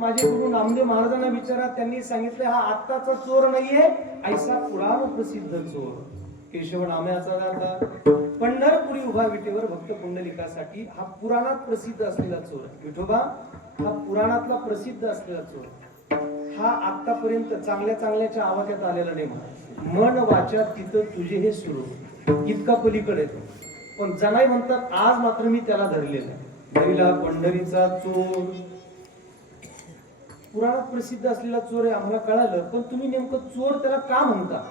माझे गुरु नामदेव महाराजांना विचारा, त्यांनी सांगितलं हा आत्ताचा चोर नाहीये, ऐसा पुराण प्रसिद्ध चोर. केशव नाम्याचा दाता पंढरपुरी उभा विटेवर भक्त पुंडलिकासाठी हा पुराणात प्रसिद्ध असलेला चोर आहे. विठोबा हा पुराणातला प्रसिद्ध असलेला चोर. हा आतापर्यंत चांगल्या चांगल्याच्या आवाक्यात आलेला नाही महाराज. मन वाचा तिथं तुझे हे सुरू इतका पलीकडे येतो. पण जनाई म्हणतात आज मात्र मी त्याला धरलेला आहे. धरिला पंढरीचा चोर. पुराणात प्रसिद्ध असलेला चोर आहे आम्हाला कळालं, पण तुम्ही नेमकं चोर त्याला का म्हणता,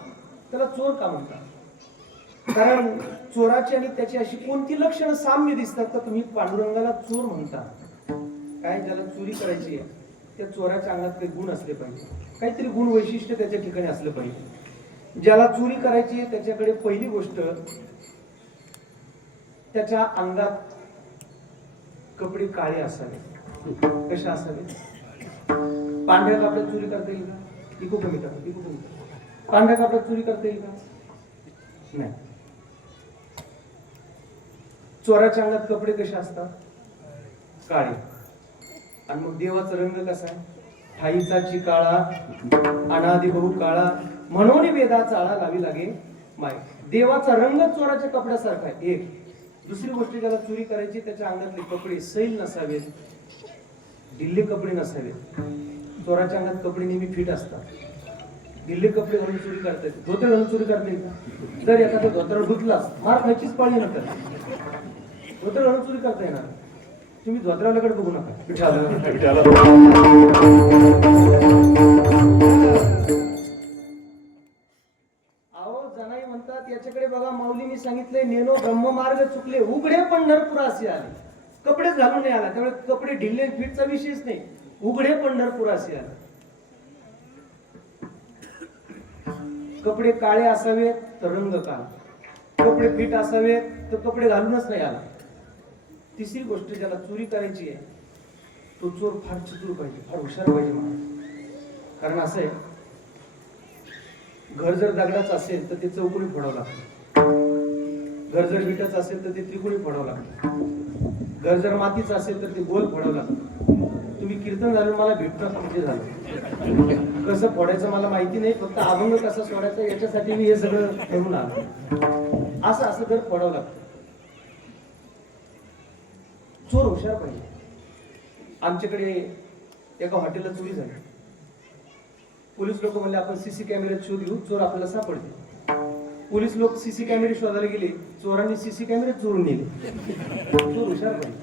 त्याला चोर का म्हणता? कारण चोराची आणि त्याची अशी कोणती लक्षणं साम्य दिसतात का तुम्ही पांडुरंगाला चोर म्हणता? काय ज्याला चोरी करायची आहे त्या चोराच्या अंगात काही गुण असले पाहिजे, काहीतरी गुण वैशिष्ट्य त्याच्या ठिकाणी असलं पाहिजे. ज्याला चोरी करायची आहे त्याच्याकडे पहिली गोष्ट त्याच्या अंगात कपडे काळे असावे. कशा असावे? पांढऱ्या कपड्यात चोरी करता येईल का? इको कमी करा, इको कमी करा. पांढऱ्या कपड्यात चोरी करता येईल का? नाही. चोराच्या अंगात कपडे कसे असतात? काळे. आणि मग देवाचा रंग कसा आहे? ठाईचा चिकाळा अनादि बहु काळा म्हणून वेदाचा आळा लावी लागे माय. देवाचा रंग चोराच्या कपड्यासारखा आहे. एक. दुसरी गोष्ट ज्याला चोरी करायची त्याच्या अंगातले कपडे सैल नसावेत, ढिल्ले कपडे नसावेत. चोराच्या अंगात कपडे नेहमी फिट असतात. ढिल्ले कपडे घालून चोरी करता येते. धोतर घालून चोरी करता येईल? जर एखाद्या धोतर धुतलास मार खायचीच पाळी नका. धोतर घालून चोरी करता येणार? तुम्ही धोत्राकडे बघू नका. अहो जनाई म्हणतात याच्याकडे बघा, माऊलींनी सांगितलंय नेनो ब्रह्ममार्ग चुकले उघडे पंढरपुरासी आले. कपडेच घालून नाही आला, त्यामुळे कपडे ढिल्ले फिटचा विषयच नाही. उघडे पंढरपुरासी आले. कपडे काळे असावेत तर रंग काळा, कपडे फिट असावेत तर कपडे घालूनच नाही आला. तिसरी गोष्ट ज्याला चोरी करायची आहे तो चोर फार चतुर पाहिजे, फार हुशार पाहिजे महाराज. कारण असं आहे, घर जर दगडाचं असेल तर ते चौकोनी फोडावं लागतं. घर जर विटाचं असेल तर ते त्रिकोणी फोडावं लागतं. घर जर मातीचं असेल तर ते गोल फोडावं लागतं. तुम्ही कीर्तन झालं मला भेटतात म्हणजे झालं. कसं फोडायचं मला माहिती नाही, फक्त अभंग कसा सोडायचा याच्यासाठी मी हे सगळं ठेवून आलो. असं असं घर फोडावं लागतं. चोर हुशार पाहिजे. आमच्याकडे एका हॉटेलला चोरी झाली. पोलीस लोक म्हणले आपण सीसी कॅमेऱ्यात शोध घेऊ, चोर आपल्याला सापडते. पोलीस लोक सीसी कॅमेरे शोधायला गेले, चोरांनी सीसी कॅमेरे चोरून नेले. चोर हुशार पाहिजे.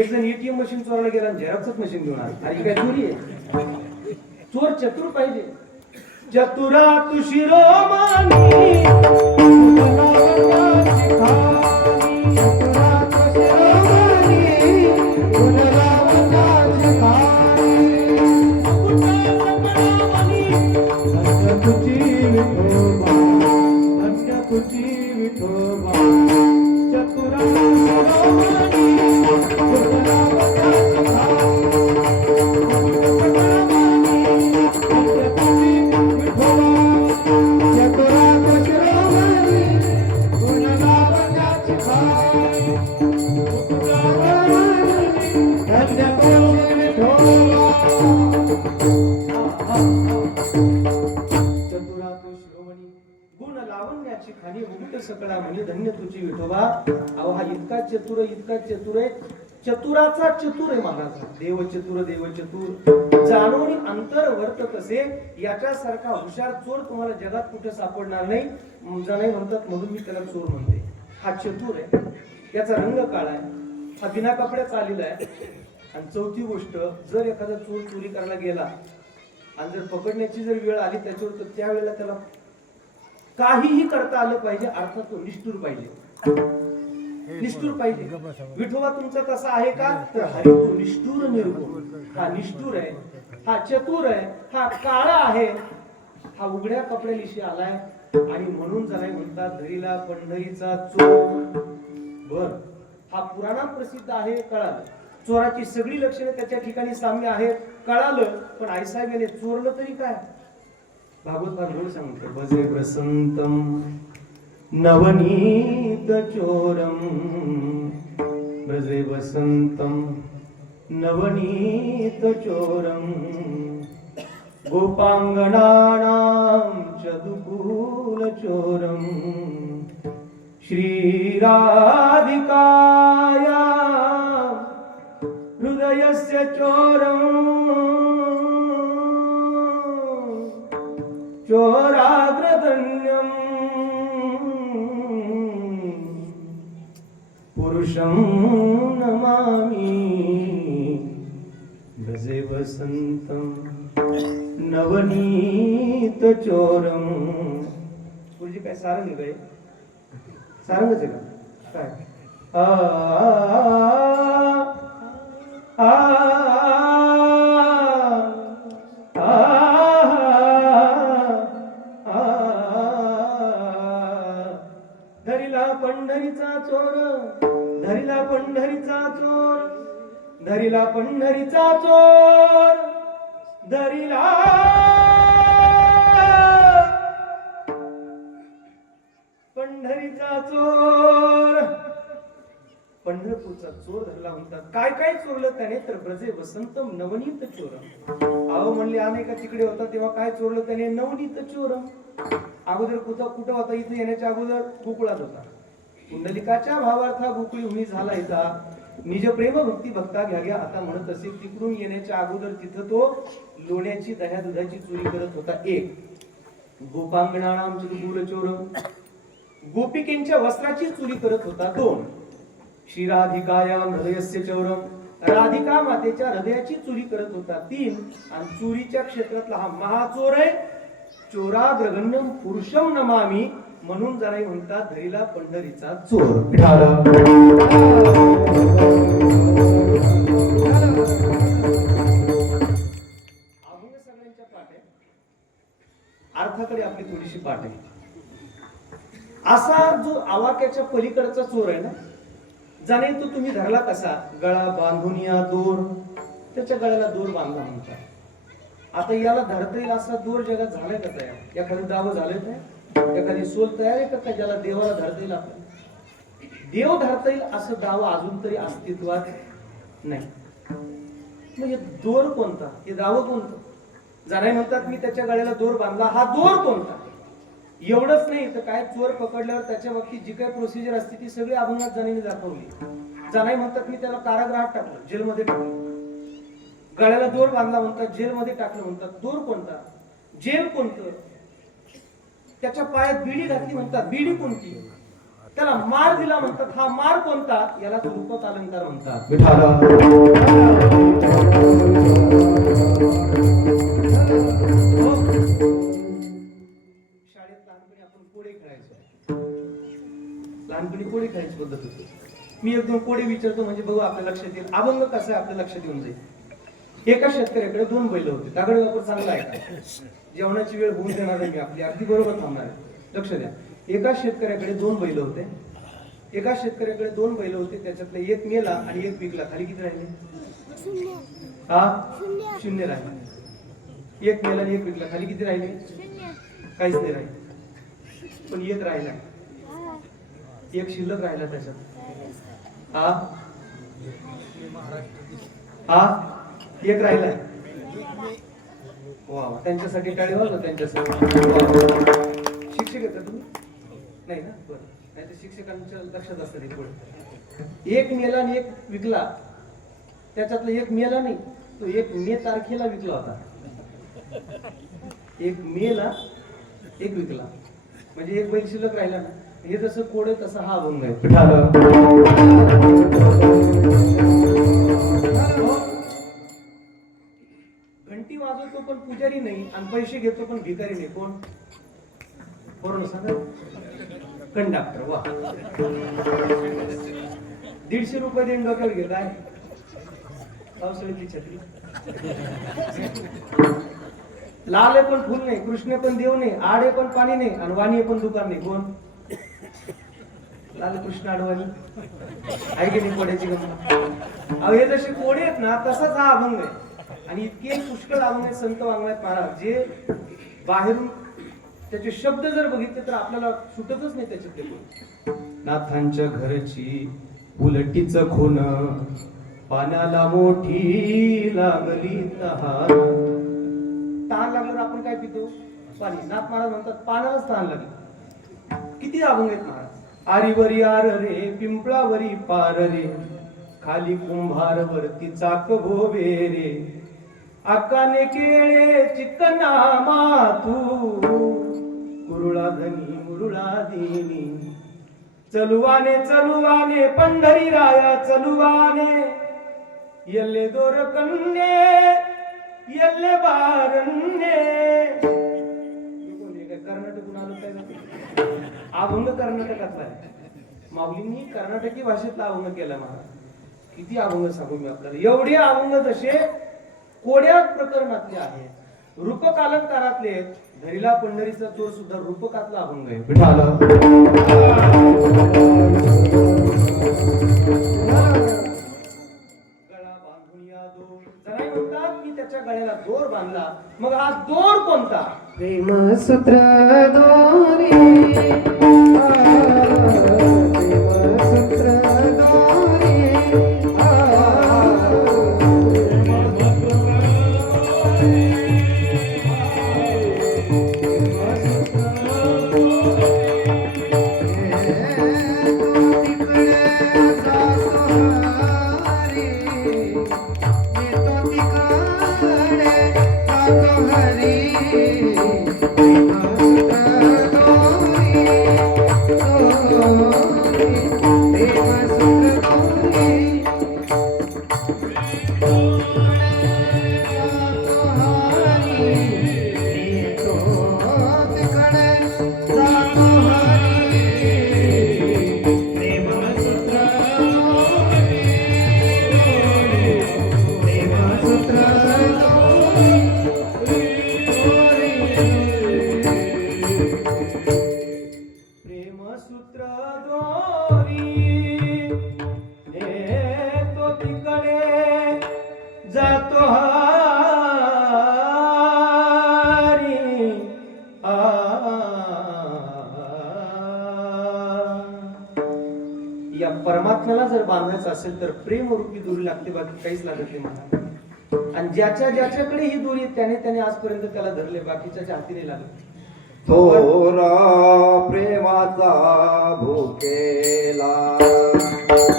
एक जण एटीएम मशीन चोरायला गेला आणि झेरॉक्सच मशीन घेऊन आला. आणि काय चोरी आहे? चोर चतुर पाहिजे. चतुरा तू शिरोमणी सकळा म्हणे धन्य तुझी विठोबा. अहो हा इतका चतुर आहे. चतुराचा चतुर आहे महाराज. देव चतुर जाणून अंतर वर्त कसे. याच्यासारखा हुशार चोर तुम्हाला जगात कुठे सापडणार नाही. जनाई म्हणतात म्हणून मी त्याला चोर म्हणते. हा चतुर आहे, त्याचा रंग काळा आहे, हा बिना कपड्याचा आलेला आहे. आणि चौथी गोष्ट, जर एखादा चोर चोरी करायला गेला आणि जर पकडण्याची जर वेळ आली त्याच्यावर, तर त्यावेळेला त्याला काहीही करता आलं पाहिजे. अर्थात तो निष्ठुर पाहिजे. निष्ठुर पाहिजे. विठोबा तुमचा तसा आहे का? तर हरी तो निष्ठुर निर्गुण. हा निष्ठुर आहे, हा चतुर आहे, हा काळा आहे, हा उघड्या कपड्यानिशी आलाय. आणि म्हणून जरा म्हणतात धरीला पंढरीचा चोर. बर, हा पुराणात प्रसिद्ध आहे, कळालं. चोराची सगळी लक्षणे त्याच्या ठिकाणी साम्य आहेत, कळालं. पण आईसाहेबांनी चोरलं तरी काय? भागवत फार गोड सांगतो. भजे प्रसंतम नवनीत चोरम भजे वसंतम नवनीत चोरम गोपांगणानां चदुकूल चोरम श्रीराधिकाया हृदयस्य चोरम चोराग्रगण्यं पुरुषं नमामि भजे वसंतं नवनीत चोरम. गुरुजी काय सारंग आहे काय? सारंगच आहे का काय? आ आ धरिला पंढरीचा चोर, धरिला पंढरीचा चोर, धरिला पंढरीचा चोर, धरिला पंढरीचा चोर. पंढरपूरचा चोर धरला म्हणतात. काय काय चोरलं त्याने? तर ब्रजे वसंतम नवनीत चोरम. अहो म्हणले अनेका तिकडे होता तेव्हा काय चोरलं त्याने? नवनीत चोरम. अगोदर कुठं होता? इथे येण्याच्या अगोदर गोकुळात होता. कुंडलिकाच्या भावार्था गोकुळी भूमी झाला इथं. निज प्रेम भक्ती भक्ता घ्या आता म्हणत असेल. तिकडून येण्याच्या अगोदर तिथं तो लोण्याची दह्या दुधाची चोरी करत होता. एक गोपांगणानां चतुर्भुज चोरम, गोपिकेंच्या वस्त्राची चोरी करत होता. दोन श्रीराधिकायां हृदयस्य चोरम, राधिका मातेच्या हृदयाची चोरी करत होता. तीन आणि चोरीच्या क्षेत्रातला हा महाचोर आहे. चोराग्रगण्यम पुरुषम नमामि, म्हणून जरा म्हणतात धरिला पंढरीचा चोर. अभंग सगळ्यांच्या पाठ आहे, अर्थाकडे आपली थोडीशी पाठ आहे. असा जो आवाक्याच्या पलीकडचा चोर आहे ना, जाणे तो तुम्ही धरला कसा? गळा बांधून या दोर, त्याच्या गळ्याला दोर बांधला म्हणतात. आता याला धरता येईल असा दोर जगात झालाय का तयार? एखादी दाव झाले काय? एखादी सोल तयार आहे का ज्याला देवाला धरता येईल? आपण देव धरता येईल असं दाव अजून तरी अस्तित्वात नाही. मग हे दोर कोणता? हे दाव कोणतं? जाणे म्हणतात मी त्याच्या गळ्याला दोर बांधला. हा दोर कोणता? एवढंच नाही तर काय, चोर पकडल्यावर त्याच्या बाबतीत जी काही प्रोसिजर असते ती सगळी अभंगात जाणीने दाखवली. जाणाई म्हणतात मी त्याला कारागृहात टाकलं, जेलमध्ये टाकलं. गळ्याला दोर बांधला म्हणतात, जेलमध्ये टाकलं म्हणतात. दोर कोणता? जेल कोणतं? त्याच्या पायात बिडी घातली म्हणतात. बिडी कोणती? त्याला मार दिला म्हणतात. हा मार कोणता? याला रूपक अलंकार म्हणतात. लहानपणी कोडे खेळायची पद्धत होती. मी एक दोन कोडे विचारतो म्हणजे बघू आपल्या लक्षात येईल. अभंग कसं आहे आपल्या लक्षात येऊन जाईल. एका शेतकऱ्याकडे दोन बैल होते. दगड वापर चांगला आहे का? जेवणाची वेळ होऊन देणार आहे मी आपली, अगदी बरोबर थांबणार आहे. लक्ष द्या. एका शेतकऱ्याकडे दोन बैल होते. एका शेतकऱ्याकडे दोन बैल होते. त्याच्यातला एक मेला आणि एक विकला. खाली किती राहिले? शून्य राहिले. एक मेला आणि एक विकला. खाली किती राहिले? काहीच नाही राहिले. पण एक राहिला, एक शिल्लक राहिला त्याच्यात. एक राहिला. वा, त्यांच्यासाठी टाळी वाजवा. त्यांच्यासाठी शिक्षक येतात तुम्ही? नाही ना? बरं. नाही तर शिक्षकांच्या लक्षात असतं ते पुढे. एक मेला आणि एक विकला. त्याच्यातला एक मेला नाही, तो एक मे तारखेला विकला होता. एक मेला, एक विकला, म्हणजे एक बैल शिल्लक राहिला ना. हे जसं कोड आहे तसा हा अभंग आहे. घंटी वाजवतो पण पुजारी नाही आणि पैसे घेतो पण भिकारी नाही. कोण? बरोबर सांगा. कंडक्टर. वा, 150 रुपये देऊन डोक्यावर घे. काय पावसाळ्याची छत्री? लाल पण फुल नाही, कृष्ण पण देव नाही, आडे पण पाणी नाही आणि वाणी पण दुकान नाही. कोण? लाल कृष्ण आडवाणी आहे की नाही? कोड्याची गंमत. अहो हे जसे कोडे आहेत ना तसाच हा अभंग आहे. आणि इतके पुष्कळ अभंग आहेत संत वाङ्मयात महाराज, जे बाहेरून त्याचे शब्द जर बघितले तर आपल्याला सुटतच नाही त्याच्यातले. नाथांच्या घरची उलटीच खून, पाण्याला मोठी लागली तहान. तहान लागल्यावर आपण काय पितो? पाणी. नाथ महाराज म्हणतात पाण्यालाच तहान लागली. किती अभंग आहेत महाराज. आरीवरी आर रे, पिंपळावरी पार रे, खाली कुंभार वरती चाक भोवे रे, आकाने केळे चिकना माथू, कुरुळा धनी मुरुळा देनी, चलुवाने चलुवाने पंढरी राया चलुवाने, यल्ले दोर कन्ने यल्ले बारन्ने. कर्नाटकून आलो काय? अभंग कर्नाटकातला आहे. माऊलींनी कर्नाटकी भाषेतला अभंग केला महाराज. किती अभंग सांगू मी आपल्याला. एवढे अभंग जसे कोड्या प्रकरणातले आहेत, रूपक अलंकारातले आहेत. धरीला पंढरीचा चोर सुद्धा रूपकातला अभंग आहे. विठाला गळा बांधून या दोर. जरा म्हणतात की त्याच्या गळ्याला दोर बांधला. मग हा दोर कोणता? प्रेमसूत्र दोरी, प्रेमसूत्र दोरी, प्रेमसूत्र दोरी, तो तिकडे जातो हारी. या परमात्म्याला जर बांधायचं असेल तर प्रेम रूपी दोरी लागते, बाकी काहीच लागत नाही मला. आणि ज्याच्याकडे ही दोरी त्याने आजपर्यंत त्याला धरले, बाकीच्या हाती लागले. थोरा प्रेमाचा भुकेला,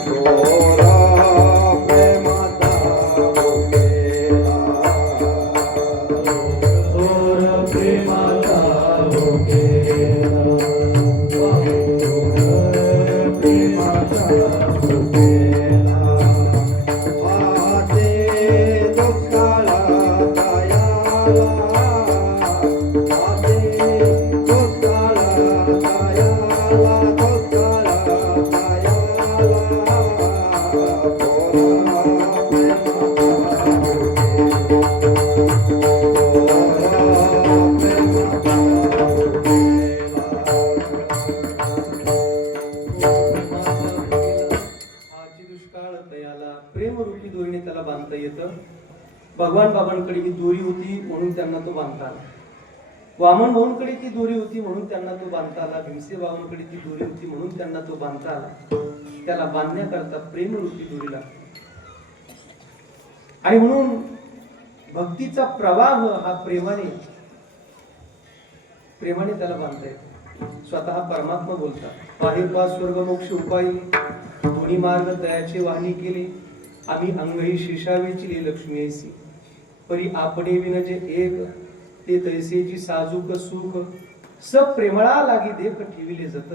थोरा प्रेमाचा भुकेला, थोर प्रेमाचा भुकेला, प्रेमाचा भुकेला, वाटे दुष्काळा दयाला, वाटे दुष्काळा दयाला, दुष्काळा दयाला, थोरा प्रेमाचा दुष्काळ दयाला प्रेम रूपी दोरीने त्याला बांधता येतं. भगवान बाबांकडे ही दोरी होती म्हणून त्यांना तो बांधता आला. वामन भाऊंकडे ती दोरी होती म्हणून त्यांना तो बांधता आला. भीमसे बाबांकडे ती दोरी होती म्हणून त्यांना तो बांधता आला. त्याला बांधण्याकरता प्रेम रूपी दोरी लागते. आणि म्हणून भक्तीचा प्रवाह हा प्रेमाने त्याला बांधता येतो. स्वतः परमात्मा बोलतात, पाहे पा स्वर्ग मोक्ष उपायी, दोन्ही मार्ग दयाचे वाहनी केले, आम्ही अंगही शेषावेची लक्ष्मी ऐसी, परी आपणे विन जे एक, ते तैसेची साजूक सुख, सब प्रेमळा लागी देख ठेविले जत.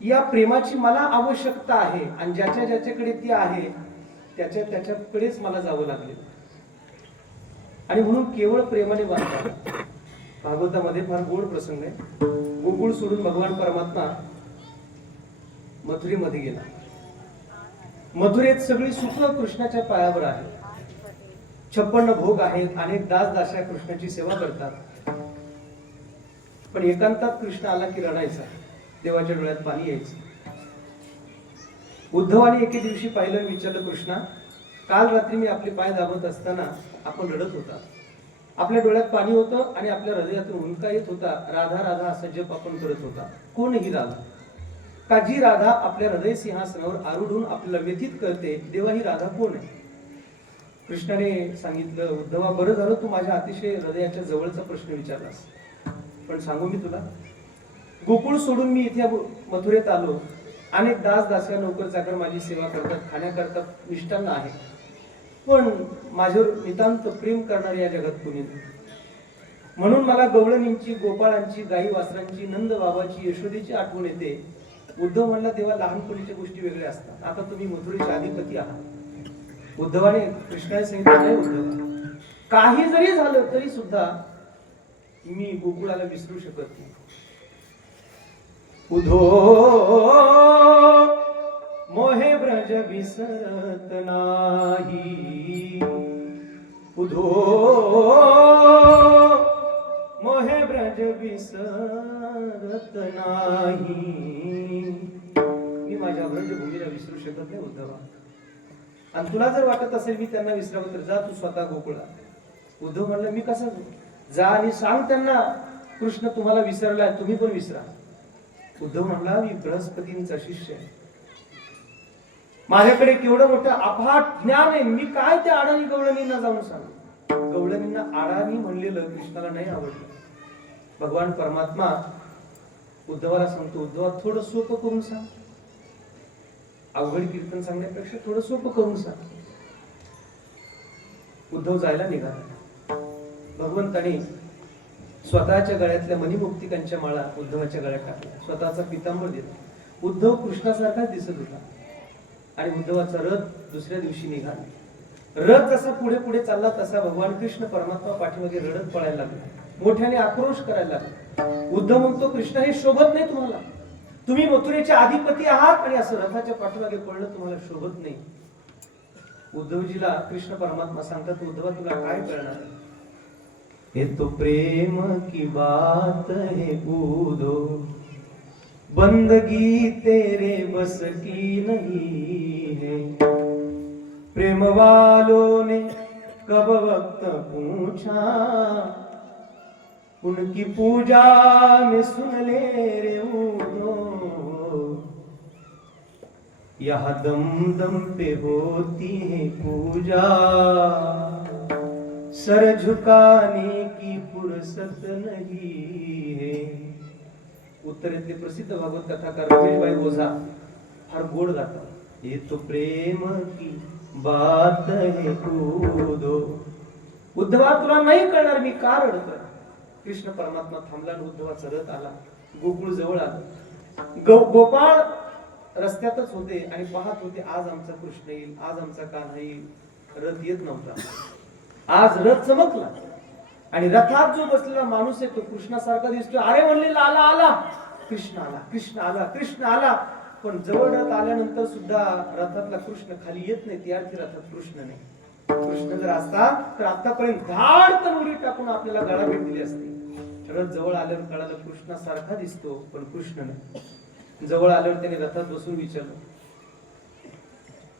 या प्रेमाची मला आवश्यकता आहे आणि ज्याच्याकडे ती आहे त्याच्याकडेच मला जावं लागले. आणि म्हणून केवळ प्रेमाने बांधतात. भागवतामध्ये फार गोड प्रसंग आहे. गोकुळ सोडून भगवान परमात्मा मथुरेमध्ये गेला. मथुरेत सगळी सुख कृष्णाच्या पायावर आहे. 56 भोग आहेत. अनेक दास दास्या कृष्णाची सेवा करतात. पण एकांतात कृष्ण आला की रडायचा. देवाच्या डोळ्यात पाणी यायचं. उद्धवाने एके दिवशी पाहिलं, विचारलं, कृष्णा, काल रात्री मी आपले पाय दाबत असताना आपण रडत होता. आपल्या डोळ्यात पाणी होतं आणि आपल्या हृदयातून हुंका येत होता. राधा राधा असा जप आपण करत होता. कोण ही राधा? का जी राधा आपल्या हृदय सिंहासनावर आरूढून आपल्याला व्यथित करते, तेव्हा ही राधा कोण आहे? कृष्णाने सांगितलं, उद्धवा बरं झालं तू माझ्या अतिशय हृदयाच्या जवळचा प्रश्न विचारलास. पण सांगू मी तुला, गोकुळ सोडून मी इथे मथुरेत आलो. अनेक दास दासिया नोकर चाकर माझी सेवा करतात, खाण्याकरता निष्ठांना आहे. पण माझ्यावर नितांत प्रेम करणारे या जगात कुणी नाही. म्हणून मला गवळणींची, गोपाळांची, गाई वासरांची, नंद बाबाची, यशोदेची आठवण येते. उद्धव म्हणला, तेव्हा लहानपणीच्या गोष्टी वेगळ्या असतात. आता तुम्ही मथुरेचे अधिपती आहात. उद्धवाने कृष्णाने सांगितलं, नाही उद्धव, काही जरी झालं तरी सुद्धा मी गोकुळाला विसरू शकत नाही. उधो मोहे ब्रज विसरत नाही, उधो मोहे ब्रज विसरत नाही. मी माझ्या ब्रजभूमीला विसरू शकत नाही उद्धवा. आणि तुला जर वाटत असेल मी त्यांना विसरावं तर जा तू स्वतः गोकुळा. उद्धव म्हणला, मी कसा जा आणि सांग त्यांना कृष्ण तुम्हाला विसरलाय, तुम्ही पण विसरा. उद्धव म्हणला, मी बृहस्पतींचा शिष्य आहे, माझ्याकडे केवढं मोठं अफाट ज्ञान आहे. मी काय त्या अडाणी गवळणींना जाऊन सांगू? गवळणींना अडाणी म्हणलेलं कृष्णाला नाही आवडलं. भगवान परमात्मा उद्धवाला सांगतो, उद्धवा थोडं सोपं करून सांग. अवघड कीर्तन सांगण्यापेक्षा थोडं सोपं करून सांग. उद्धव जायला निघाला. भगवंताने स्वतःच्या गळ्यातल्या मणिमुक्तिकांच्या माळा उद्धवाच्या गळ्यात टाकल्या, स्वतःचा पितांबर दिला. उद्धव कृष्णासारखाच दिसत होता. आणि उद्धवाचा रथ दुसऱ्या दिवशी निघाला. रथ जसा पुढे पुढे चालला तसा भगवान कृष्ण परमात्मा पाठीमागे रडत पळायला लागला, मोठ्याने आक्रोश करायला लागला. उद्धव म्हणतो, कृष्ण हे शोभत नाही तुम्हाला, तुम्ही मथुरेचे अधिपती आहात आणि असं रथाच्या पाठीमागे पडणं तुम्हाला शोभत नाही. उद्धवजीला कृष्ण परमात्मा सांगतात, उद्धवा तुला काय कळणार, हे तो प्रेम की बात है उद्धो, बंदगी तेरे बस की नहीं है. प्रेम वालों ने कब वक्त पूछा, उनकी पूजा में सुन ले रे उद्धो. यहाँ दम दम पे होती है पूजा, सर झुकाने की फुर्सत नहीं है. उत्तरेतले प्रसिद्ध भागवत कथाकार रमेशभाई ओझा फार गोड गातात. ये तो प्रेम की बात है उद्धो. उद्धवा तुला नाही कळणार मी का रडतोय. कृष्ण परमात्मा थांबला आणि उद्धवाचा रथ आला, गोकुळ जवळ आला. गोपाळ रस्त्यातच होते आणि पाहत होते, आज आमचा कृष्ण येईल, आज आमचा कान्हा येईल. रथ येत नव्हता. आज रथ चमकला आणि रथात जो बसलेला माणूस आहे तो कृष्णासारखा दिसतोय. अरे म्हणले, आला आला कृष्ण आला, कृष्ण आला, कृष्ण आला. पण जवळ रथ आल्यानंतर सुद्धा रथातला कृष्ण खाली येत नाही. ती अर्थी रथात कृष्ण नाही. कृष्ण जर असता तर आतापर्यंत धाडकन उडी टाकून आपल्याला गळा भेट दिली असती. रथ जवळ आल्यावर कळालं कृष्णासारखा दिसतो पण कृष्ण नाही. जवळ आल्यावर त्याने रथात बसून विचारलं,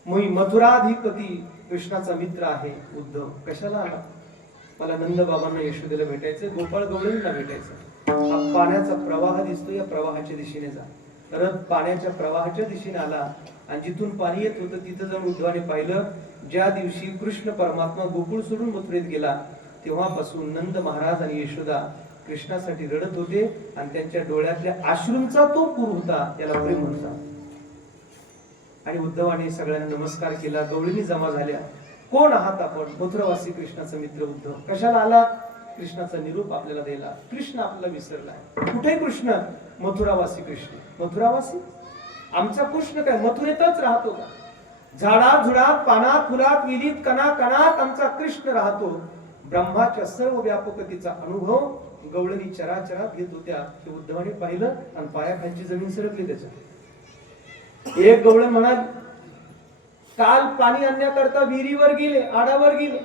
मी मथुराधिपती कृष्णाचा मित्र आहे उद्धव, कशाला आला? मला नंद बाबांना यशोदेला भेटायचं, गोपाळ गवळणींना भेटायचं. हा पाण्याचा प्रवाह दिसतो, या प्रवाहाच्या दिशेने जा. रथ पाण्याच्या प्रवाहाच्या दिशेने आला आणि जिथून पाणी येत होतं तिथं जाऊन उद्धवाने पाहिलं, ज्या दिवशी कृष्ण परमात्मा गोकुळ सोडून मथुरेत गेला तेव्हापासून नंद महाराज आणि यशोदा कृष्णासाठी रडत होते आणि त्यांच्या डोळ्यातल्या अश्रूंचा तो पूर होता, त्याला प्रेम म्हणतात. आणि उद्धवाने सगळ्यांना नमस्कार केला. गवळणी जमा झाल्या. कोण आहात आपण? मथुरावासी कृष्णाचा मित्र उद्धव. कशाला आलात? कृष्णाचा निरोप आपल्याला द्यायला. कृष्ण आपल्याला विसरलाय. कुठे कृष्ण? मथुरावासी कृष्ण. मथुरावासी? आमचा कृष्ण काय मथुरेतच राहतो का? झाडात झुडात पानात फुलात विहिरीत कणा कणात आमचा कृष्ण राहतो. ब्रह्माच्या सर्व व्यापकतेचा अनुभव गवळणी चराचरात घेत होत्या. ते उद्धवाने पाहिलं आणि पायाखालची जमीन सरकली त्याच्या. एक गवळण म्हणाल, काल पाणी आणण्याकरता विहिरीवर गेले, आडावर गेले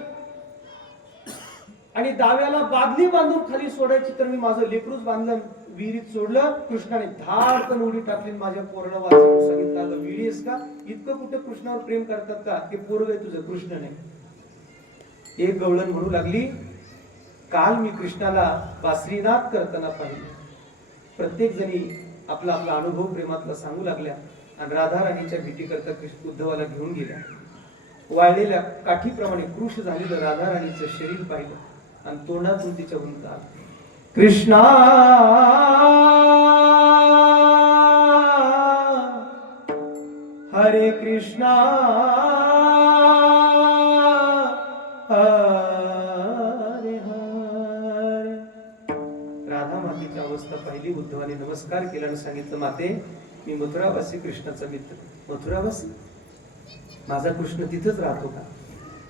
आणि दाव्याला बादली बांधून खाली सोडायची, तर मी माझं लेकरूच बांधलं, विहिरीत सोडलं. कृष्णाने धाडकन उडी टाकली, माझ्या पोराला वाचवून सांगितलं, विहिरी आहेस का? इतकं कुठं कृष्णावर प्रेम करतात का? ते पोरग आहे तुझं, कृष्ण नाही. एक गवळण म्हणू लागली, काल मी कृष्णाला बासरीनाद करताना पाहिले. प्रत्येक जणी आपला आपला अनुभव प्रेमातला सांगू लागल्या आणि राधा राणीच्या भेटीकरता कृष्ण उद्धवाला घेऊन गेल्या. वाळलेल्या काठीप्रमाणे कृश झालेलं राधा राणीचं शरीर पाहिलं आणि तोंडातून तिच्या उंत आला, कृष्णा हरे कृष्णा हरे हरे. राधा मातेची अवस्था पाहिली. उद्धवाने नमस्कार केला आणि सांगितलं, माते मी मथुरावासी कृष्णाचा मित्र. मथुरावासी? माझा कृष्ण तिथंच राहतो का?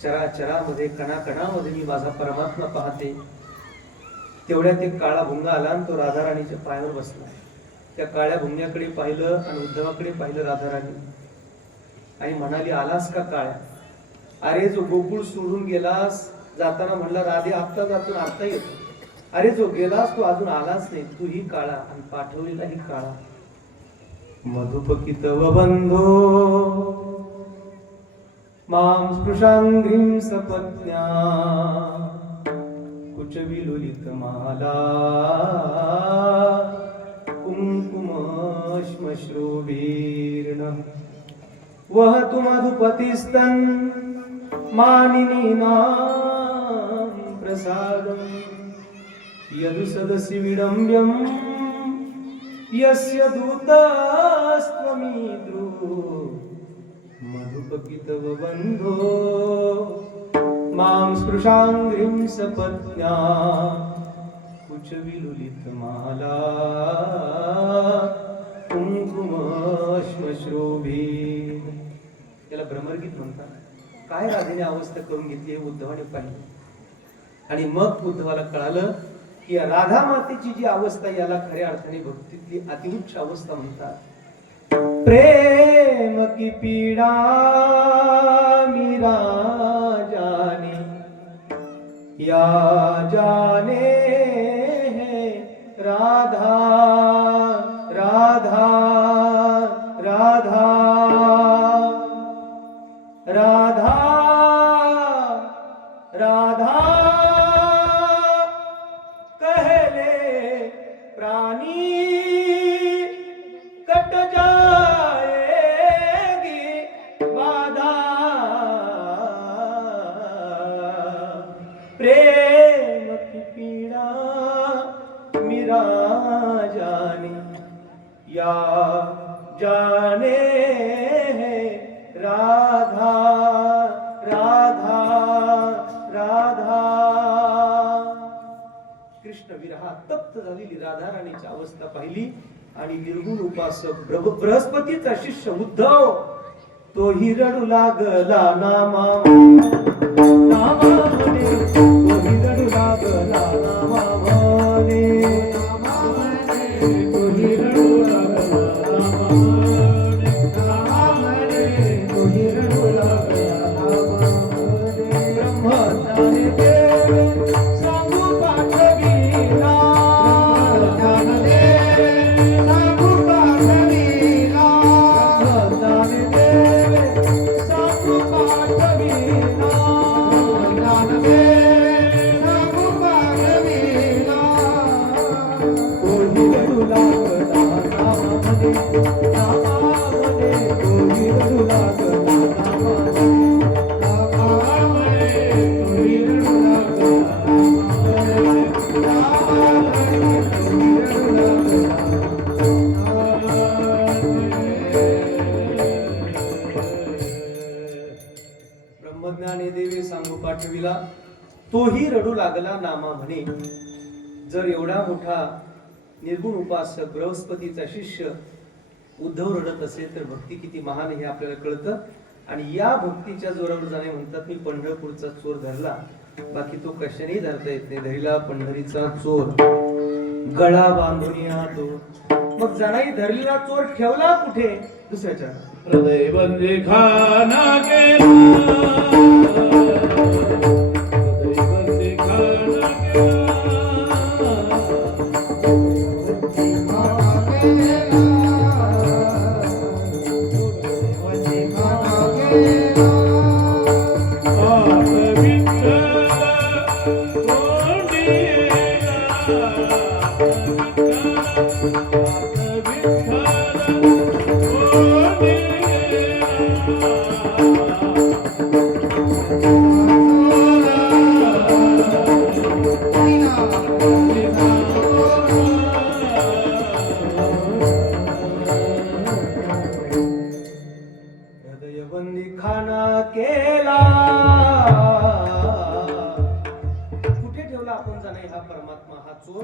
चराचरामध्ये कणाकणामध्ये मी माझा परमात्मा पाहते. तेवढ्यात एक काळा भुंगा आला आणि तो राधा राणीच्या पायावर बसला. त्या काळ्या भुंग्याकडे पाहिलं आणि उद्धवाकडे पाहिलं राधा राणी आणि म्हणाली, आलास का काळ्या? अरे जो गोकुळ सोडून गेलास, जाताना म्हणला राधे आत्ता जातून अर्थ येतो. अरे जो गेलास तो अजून आलाच नाही, तू ही काळा आणि पाठवलेला ही काळा. मधुपकितव बंधो मां स्पृशांघ्रीं सपत्न्या कुचविलुलित माला कुंकुम श्मश्रुवीर्ण वहतु मधुपतिस्तन मानिनीनां प्रसादं यदु सदसि विडम्ब्यं यस्य दूतस्त्वमीदृ मधुपकितव बन्धो मां स्पृशांघ्रीं सपत्न्या कुचविलुलितमाला कुंकुम श्मश्रुभिः. याला भ्रमरगीत म्हणतात. काय राधेने अवस्था करून घेतली हे उद्धवाने पाहिलं आणि मग उद्धवाला कळालं की या राधा मातेची जी अवस्था याला खऱ्या अर्थाने भक्तीतली अतिउच्च अवस्था म्हणतात. प्रेम की पीडा मीरा जाने या जाने है राधा राधा राधा राधा राधा कहले प्राणी कट जाएगी बाधा. प्रेम की पीड़ा मेरा जाने या जाने है राधा राधा राधा. कृष्ण विरहात तप्त झालेली राधा राणीची अवस्था पाहिली आणि निर्गुण उपासक बृहस्पतीचा शिष्य उद्धव तोही रडू लागला नामाने तोही रडू लागला नामाने तोही रडू लागला नामाने तोही रडू लागला नामाने. ब्रह्मज्ञानी देव सांगू पाठविला ब्रह्मज्ञानी देवी सांगू पाठविला तोही रडू लागला नामा म्हणे. जर एवढा मोठा निर्गुण उपासक बृहस्पतीचा शिष्य उद्धव रडत असेल तर भक्ती किती महान हे आपल्याला कळतं. आणि या भक्तीच्या जोरावर जाणे म्हणतात मी पंढरपूरचा चोर धरला, बाकी तो कशाने धरता येत नाही. धरला पंढरीचा चोर गळा बांधून तो. मग जनाई धरलेला चोर ठेवला कुठे? दुसऱ्याच्या हृदय बंदी खाना गेला, हृदय बंदी खाना गेला. नाही हा परमात्मा हा चोर,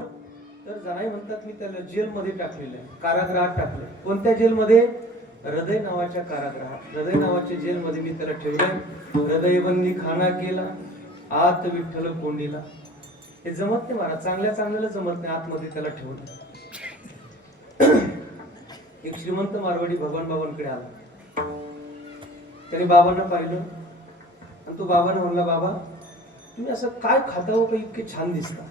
तर जनाई म्हणतात मी त्याला जेलमध्ये टाकलेलं आहे, कारागृहात टाकलं. कोणत्या जेलमध्ये? हृदय नावाच्या कारागृहात, हृदय नावाच्या जेलमध्ये मी त्याला ठेवलंय. हृदयबंदी खाना केला, आत विठ्ठल कोंडीला. हे जमत नाही महाराज, चांगल्याला जमत नाही, आतमध्ये त्याला ठेवलं. एक श्रीमंत मारवाडी भगवान बाबांकडे आला. त्याने बाबांना पाहिलं आणि तो बाबांना म्हणला, बाबा तुम्ही असं काय खाता हो का इतके छान दिसता?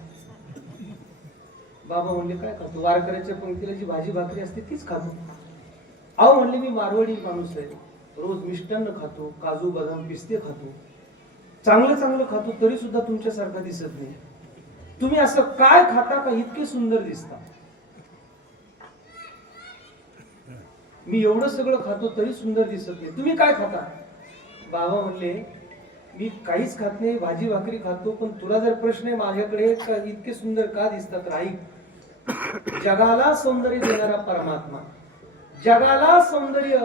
बाबा म्हणले, काय खातो? वारकऱ्याच्या पंक्तीला जी भाजी भाकरी असते तीच खातो. अहो म्हणले, मी मारवाडी माणूस आहे, रोज मिष्टान्न खातो, काजू बदाम पिस्ते खातो, चांगलं खातो, तरी सुद्धा तुमच्यासारखा दिसत नाही. तुम्ही असं काय खाता का इतके सुंदर दिसता? मी एवढं सगळं खातो तरी सुंदर दिसत नाही, तुम्ही काय खाता? बाबा म्हणले, मी काहीच खात नाही, भाजी भाकरी खातो, पण तुला जर प्रश्न आहे माझ्याकडे का इतके सुंदर का दिसतात? ऐक, जगाला सौंदर्य देणारा परमात्मा, जगाला सौंदर्य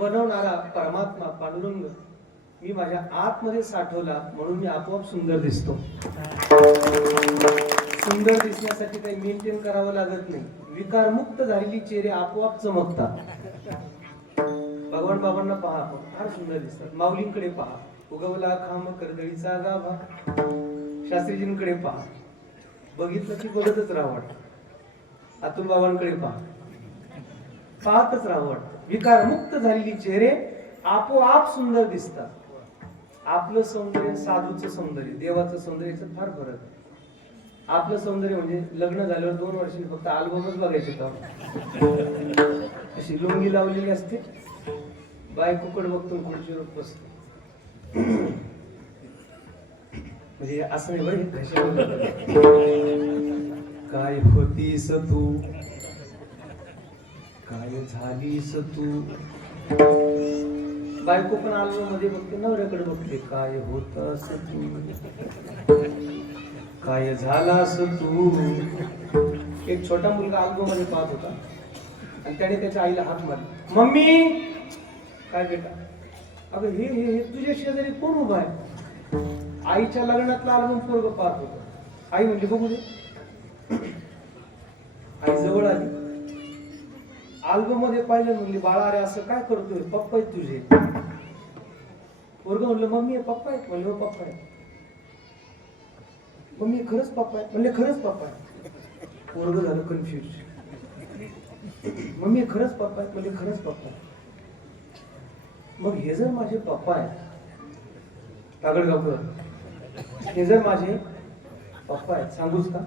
बनवणारा परमात्मा पांडुरंग मी माझ्या आतमध्ये साठवला, म्हणून मी आपोआप सुंदर दिसतो. सुंदर दिसण्यासाठी काही मेंटेन करावं लागत नाही, विकारमुक्त झालेली चेहरे आपोआप चमकतात. भगवान बाबांना पहा, आपण फार सुंदर दिसतात. माऊलींकडे पहा, उगवला खांब कर्दळीचा गाभा. शास्त्रीजींकडे पहा, बघितलं की बघतच राहावं वाटतं. अतुल बाबांकडे पहा, पाहतच राहावं वाटतं. विकारमुक्त झालेली चेहरे आपोआप सुंदर दिसतात. आपलं सौंदर्य, साधूचं सौंदर्य, देवाचं सौंदर्याचं फार फरक आहे. आपलं सौंदर्य म्हणजे लग्न झाल्यावर 2 वर्षी फक्त अल्बमच बघायचे का, अशी लुंगी लावलेली असते, बायकोकडे बघतो खुर्चीवर बसतो. म्हणजे असं नाही बरं, काय होतीस तू, काय झालीस तू. बायको पण अल्बम मध्ये बघते, नवऱ्याकडे बघते, काय होतस तू, काय झालास तू. एक छोटा मुलगा अल्बम मध्ये पाहत होता आणि त्याने त्याच्या आईला हात मारला. मम्मी, काय बेटा? अगं हे हे हे तुझ्या शेजारी कोण उभा आहे? आईच्या लग्नातला अल्बम पोरग पाहत होता. आई म्हणली, बघू दे. आई जवळ आली, अल्बम मध्ये पाहिलं, म्हणली, बाळा अरे असं काय करतोय, पप्पा आहेत तुझे. पोरग म्हणलं, मम्मी पप्पा आहेत. म्हणले, हो पप्पा आहेत. मम्मी खरंच पप्पा आहेत? म्हणले, खरंच पप्पा आहेत. पोरग झालं कन्फ्युज. मम्मी खरंच पप्पा आहेत? म्हणले, खरंच पप्पा आहेत. मग हे जर माझे पप्पा आहेत, तागडगावकर, हे जर माझे पप्पा आहेत, सांगूच का?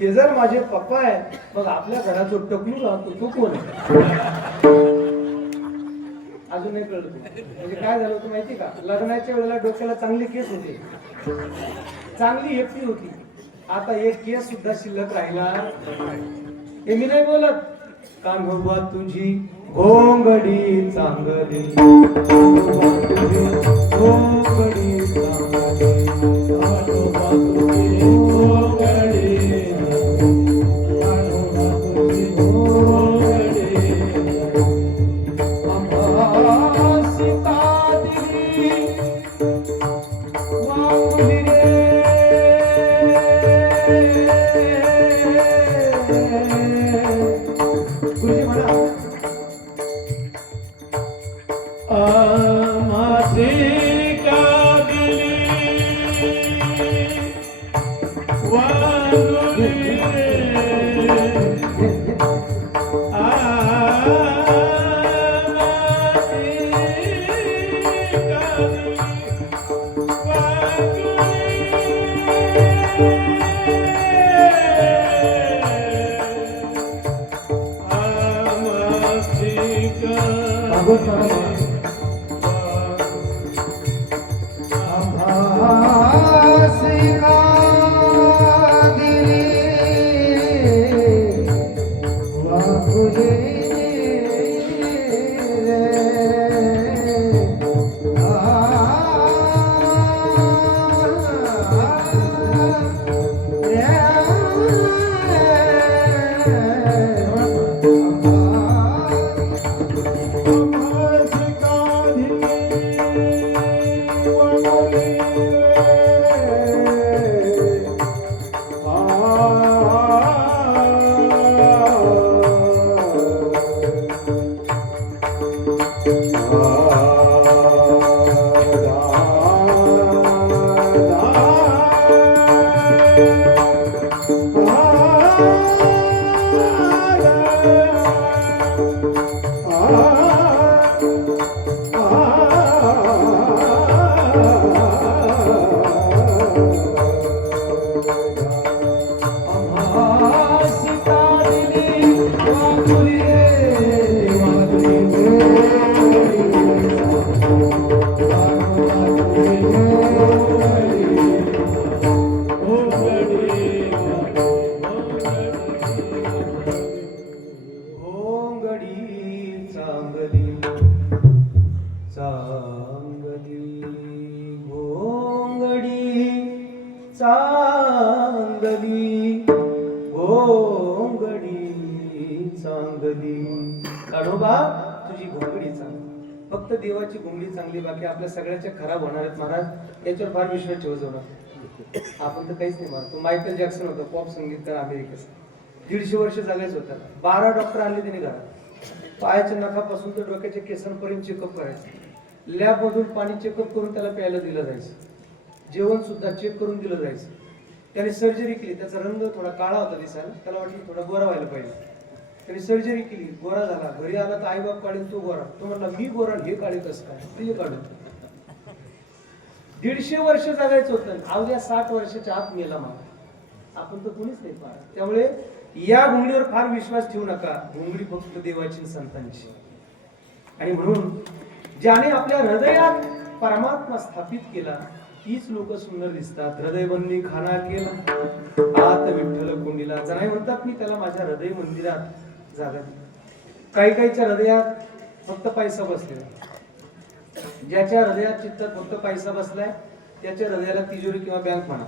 हे जर माझे पप्पा आहेत, मग आपल्या घरात टकलू राहतो तो कोण आहे? अजून नाही कळलं. म्हणजे काय झालं होतं माहिती का? लग्नाच्या वेळेला डोक्याला चांगली केस होते, चांगली हेपी होती. आता एक केस सुद्धा शिल्लक राहिला. हे मी नाही बोलत, कान्होबा तुझी घोंगडी चांगली, कान्होबा तुझी घोंगडी चांगली, कान्होबा तुझी घोंगडी, कान्होबा तुझी घोंगडी. आम्हा सीता दिली वांगली रे, तुझी म्हणा. माझी का दिली वागुली चांगली घोंगडी चांगली. काढोबा तुझी घोंगडी चांगली. फक्त देवाची घोंगडी चांगली, बाकी आपल्या सगळ्याच्या खराब होणार आहेत महाराज. याच्यावर फार विश्वास ठेवू जाऊ नका. आपण तर काहीच नाही मारतो. मायकल जॅक्सन होता पॉप संगीतकार अमेरिकेचा, 150 वर्ष जगायचं होतं. 12 डॉक्टर आले त्याने घरात. पायाच्या नखापासून तर डोक्याच्या केसांपर्यंत चेकअप करायचं. लॅब मधून पाणी चेकअप करून त्याला प्यायला दिलं जायचं. जेवण सुद्धा चेक करून दिलं जायचं. त्याने सर्जरी केली. त्याचा रंग थोडा काळा होता दिसायला. त्याला वाटलं थोडा गोरा व्हायला पाहिजे. त्याने सर्जरी केली, गोरा झाला. घरी आला तर आई बाप काढेल, तो गोरा. तो म्हणला मी गोरा, हे काढे कसं काय, ते काढून. 150 वर्ष जगायचं होतं. अवघ्या 60 वर्षाच्या आत मेला मला. आपण तर कोणीच नाही पाहत. त्यामुळे या घुंगडीवर फार विश्वास ठेवू नका. घुंगडी फक्त देवाची संतांची. आणि म्हणून ज्याने आपल्या हृदयात परमात्मा स्थापित केला तीच लोक सुंदर दिसतात. हृदय बंदी खाना केला आत विठ्ठल कुंडीला. जनाई म्हणतात मी त्याला माझ्या हृदय मंदिरात जागा दिली. काहीच्या हृदयात फक्त पैसा बसलेला. ज्याच्या हृदयात चित्तात फक्त पैसा बसलाय त्याच्या हृदयाला तिजोरी किंवा बँक म्हणा.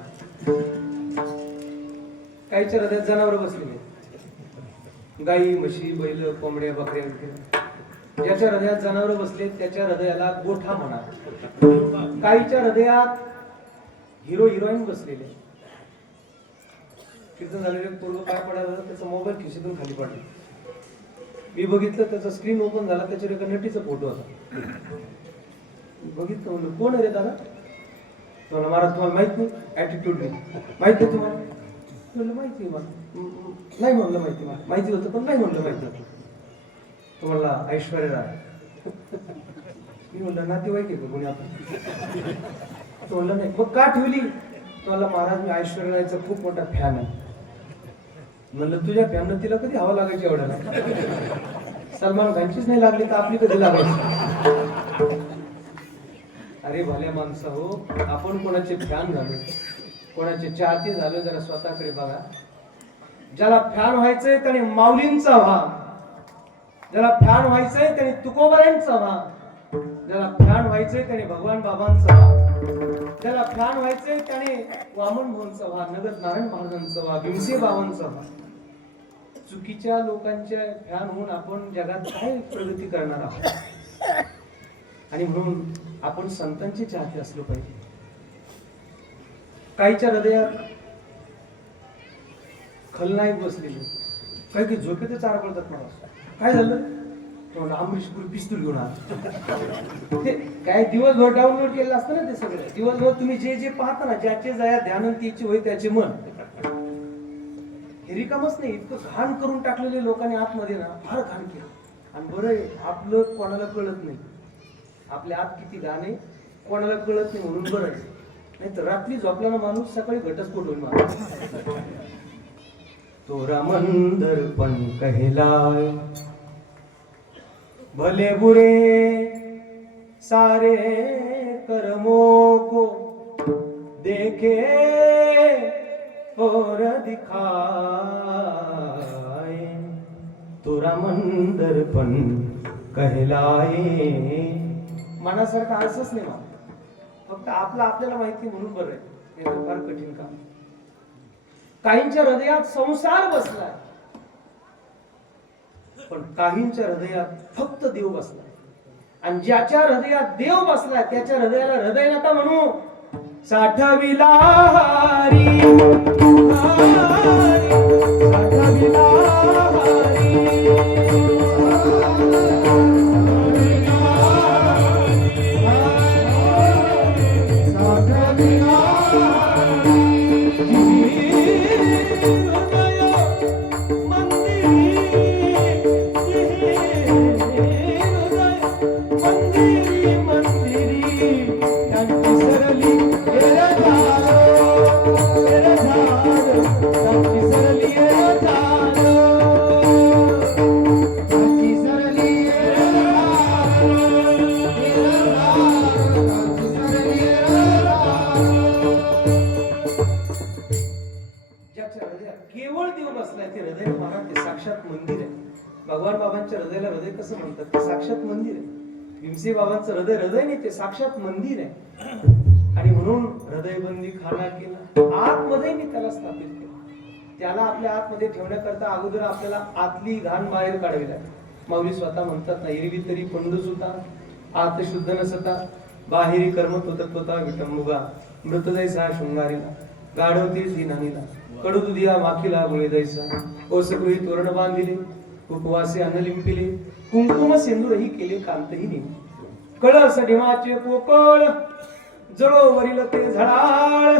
काहीच्या हृदयात जनावर बसलेले, गाई म्हशी बैल कोंबड्या बकऱ्या. ज्याच्या हृदयात जनावर बसले त्याच्या हृदयाला गोठा म्हणा. काहीच्या हृदयात हिरो हिरोईन बसलेले. कीर्तन झालेले पूर्व काय पडायला, त्याचा मोबाईल खिशीतून खाली पडला. मी बघितलं, त्याचा स्क्रीन ओपन झाला, त्याच्यावर एका नटीचा फोटो होता. बघितलं, म्हणलं कोण आहे रे दादा? तुम्हाला महाराज तुम्हाला माहित नाही? ऍटिट्यूड नाही माहित आहे तुम्हाला? म्हणलं माहिती आहे मला. नाही म्हणलं माहिती, मला माहिती होतं पण नाही म्हणलं माहिती होतं. तुम्हाला ऐश्वर्या राय. मी म्हणलं नातेवाईक आहे का कोणी आपण? तो म्हणलं नाही. मग का ठेवली? तुम्हाला महाराज मी ऐश्वर्या रायचा खूप मोठा फॅन आहे. म्हणलं तुझ्या फॅननं तिला कधी हवा लागायची एवढ्याला? सलमान खानचीच नाही लागली तर आपली कधी लागायची? अरे भल्या माणसं हो, आपण कोणाचे फॅन झालो, कोणाचे चाहते झालो, जरा स्वतःकडे बघा. ज्याला फॅन व्हायचंय त्याने माऊलींचा व्हा. ज्याला फॅन व्हायचंय त्याने तुकोबरांचा व्हा. ज्याला फॅन व्हायचंय त्याने भगवान बाबांचा व्हा. ज्याला फॅन व्हायचंय त्याने वामन भाऊंचा व्हा, नगद नारायण महाराजांचा व्हा, भीमसे बाबांचा व्हा. चुकीच्या लोकांच्या फॅन होऊन आपण जगात काय प्रगती करणार आहोत? आणि म्हणून आपण संतांचे चाहते असलो पाहिजे. काहीच्या हृदयात खलनायक बसलेले, काही झोपेतच चार पडतात. मला काय झालं? अमरीशपुरी पिस्तूल घेऊन आला. ते काय दिवसभर डाउनलोड केलेलं असतं ना, ते सगळं दिवसभर तुम्ही जे जे पाहता ना, ज्याचे जया ध्यान त्याचे होय त्याचे मन. हे रिकामच नाही, इतकं घाण करून टाकलेले लोकांनी आतमध्ये ना, फार घाण केलं. आणि बरं आहे आपलं कोणाला कळत नाही. आपल्या आत किती घाण आहे कोणाला कळत नाही म्हणून बरं आहे. नाही तर रात्री झोपल्यानं माणूस सकाळी घटस्फोट होईल. माणूस तोरा मंदर पण कहलाय, भले बुरे सारे कर्मों को देखे और दिखाए. तोरा मंदर पण कहलाय. मनासारखं असंच नाही मला, फक्त आपलं आपल्याला माहिती म्हणून बरं आहे. हे तर फार कठीण काम. काहींच्या हृदयात संसार बसलाय, पण काहींच्या हृदयात फक्त देव बसलाय. आणि ज्याच्या हृदयात देव बसलाय त्याच्या हृदयाला हृदय नका म्हणू. साठविला हरी साठविला केवळ देव बसलाय ते हृदय महाराज, ते साक्षात मंदिर आहे. भगवान बाबांच्या हृदयाला हृदय कसं म्हणतात? ते साक्षात मंदिर आहे. भीमसे बाबांचं हृदय हृदय नाही, ते साक्षात मंदिर आहे. आणि म्हणून हृदय हृदयबंदी खाना केला. आतमध्ये मी त्याला स्थापित केलं. त्याला आपल्या आतमध्ये ठेवण्याकरता अगोदर आपल्याला आतली घाण बाहेर काढावी लागते. माऊली स्वतः म्हणतात ना, एरवी तरी पंडूच होता, आत शुद्ध नसता, बाहेरी कर्म तत्वता विटंबुगा, मृत जैसा शृंगारीला, गाढवते नानीला, कडू दुधिया माखीला गोळे जैसा, ओसकुळी तोरण बांधिले, उपवासे अन्न लिंपिले, कुंकुम सिंदूरही केले कांतही नेमी, कळस ढिमाचे पोकळ, जळो वरील ते झळाळ,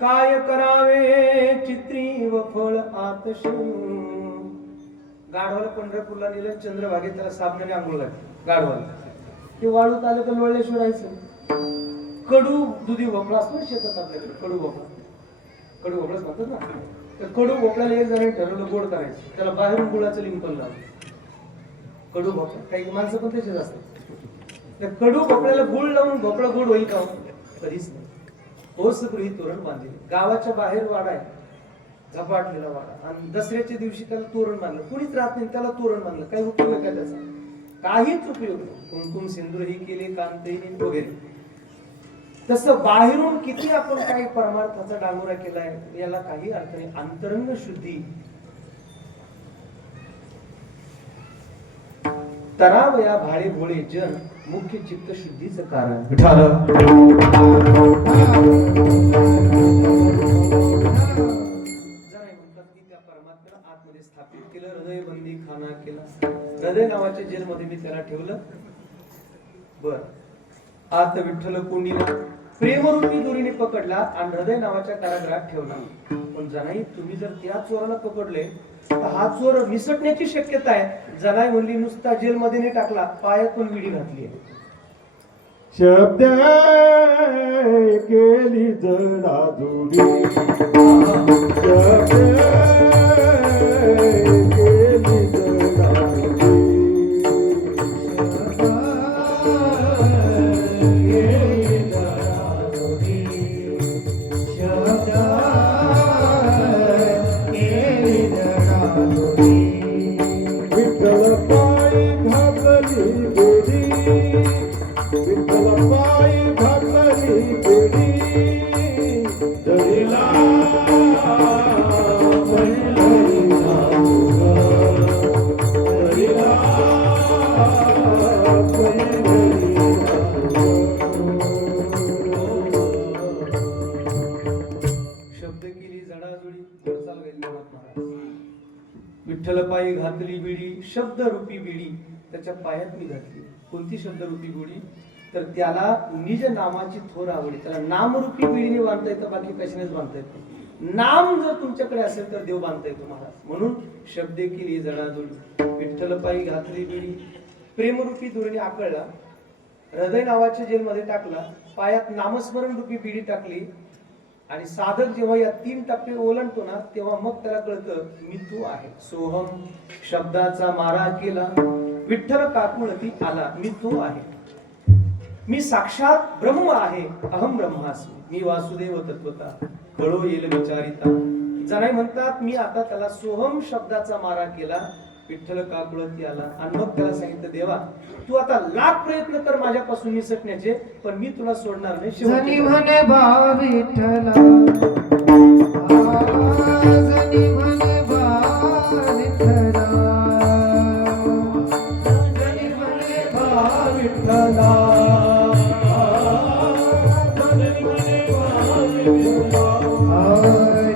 काय करावे चित्री व फळ आतश. गाढवाला पंढरपूरला नेलं, चंद्रभागेत त्याला साबणाने आंघोळ घातली. गाढवाला ते वाळूत आलं तर लोळले सोडायचं. कडू दुधी भोपळा असतो ना शेतात आपल्याकडे, कडू भोपळा, कडू भोपळाच म्हणतात ना. तर कडू भोपळ्याला एक जणांनी ठरवलं गोड करायचं, त्याला बाहेरून गुळाचं लिंपण लावलं. कडू भोपळा, काही माणसं पण तसेच असतात. त्या कडू भोपळ्याला गुळ लावून भोपळा गोड होईल का? कधीच नाही. ओस गृही तोरण बांधले. गावाच्या बाहेर वाडा आहे, झपाटलेला वाडा, आणि दसऱ्याच्या दिवशी त्याला तोरण बांधलं. कुणीच राहत नाही, त्याला तोरण बांधलं. काही उपयोग आहे का त्याचा? काहीच उपयोग नाही. कुंकुम सिंदूरही केले, कांतही वगैरे. तसं बाहेरून किती आपण काही परमार्थाचा डांगोरा केलाय याला काही अर्थ नाही. अंतरंग शुद्धी, तरावया भाळे भोळे जन, मुख्य चित्त शुद्धीचं कारण. आतमध्ये स्थापित केलं, हृदयबंदी खाना केला. हृदय नावाच्या जेलमध्ये मी त्याला ठेवलं. बर, आत विठ्ठल कोंडीला प्रेमरूपी दोरीने पकडला आणि हृदय नावाच्या कारागृहात ठेवला. पण जनाई, तुम्ही जर त्या चोराला पकडले तर हा चोर निसटण्याची शक्यता आहे. जनाई म्हणली, नुसता जेलमध्ये नाही टाकला, पायातून विडी घातली आहे. शब्द केली जडाजुडी, शब्द केली जडाजुडी, विठ्ठल पायी घातली गोडी, विठ्ठल पायी घातली गोडी, दरीला पंढरीला दरीला शब्द केली जडाजुडी. गोडचाल वैद्यनाथ महाराज. विठ्ठल पायी घातली बिडी, शब्द रूपी बिडी त्याच्या पायात मी घातली. कोणती शब्द रूपी गोडी? तर त्याला निज नामाची थोर आवडी. त्याला नामरूपी बिडीने बांधता येतं, बाकी कशानेच बांधता येतं. नाम जर तुमच्याकडे असेल तर देव बांधता येतो महाराज. म्हणून शब्दे केली जडाजुडी, विठ्ठल पायी घातली बिडी, प्रेमरूपी दोरीने आकळला, हृदय नावाच्या जेलमध्ये टाकला, पायात नामस्मरण रूपी बिडी टाकली. आणि साधक जेव्हा या 3 टप्पे ओलांडतो ना, तेव्हा मग त्याला कळतं मी तू आहे. सोहम शब्दाचा मारा केला, विठ्ठल काकुळती आला, मी तू आहे. मी साक्षात ब्रह्म आहे, अहम ब्रह्मास्मी. मी वासुदेव तत्वता, कळो येल विचारिता. जनाई म्हणतात, मी आता त्याला सोहम शब्दाचा मारा केला, विठ्ठल काकुळती आला. आणि मग त्याला सांगितलं, देवा तू आता लाख प्रयत्न कर माझ्यापासून निसटण्याचे, पण मी तुला सोडणार नाही. जनी म्हणे बा विठ्ठला, जनी म्हणे बा विठ्ठला, जनी म्हणे बा विठ्ठला,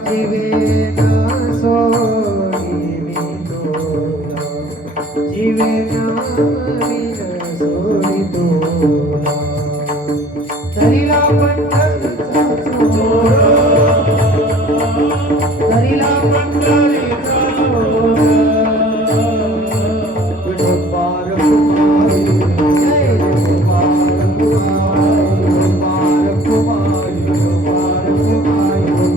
जीवे न सोडी मी तोला, जीवे न सोडी तोला, तरीला पंढरीचा चोर, तरीला पंढरीचा चोर, विठोबार कुमारी, जय विठोबार कुमारी, विठोबार कुमारी, विठोबार कुमारी, विठोबार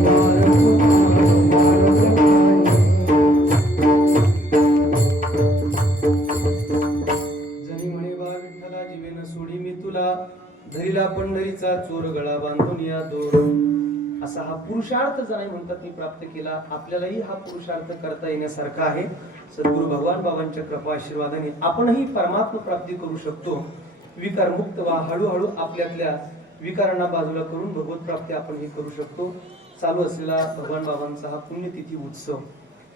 जनी म्हणे बा विठ्ठला, जीवेन सोडी मी तुला, धरीला पंढरीचा चोर, गळा बांधून या दोर. असा हा पुरुषार्थ जनाई म्हणतात मी प्राप्त केला. आपल्यालाही हा पुरुषार्थ करता येण्यासारखा आहे. सद्गुरु भगवान बाबांच्या कृपा आशीर्वादाने आपणही परमात्मा प्राप्ती करू शकतो. विकार मुक्त व्हा. हळूहळू आपल्यातल्या विकारांना बाजूला करून भगवत प्राप्ती आपण हे करू शकतो. चालू असलेला भगवान बाबांचा हा पुण्यतिथी उत्सव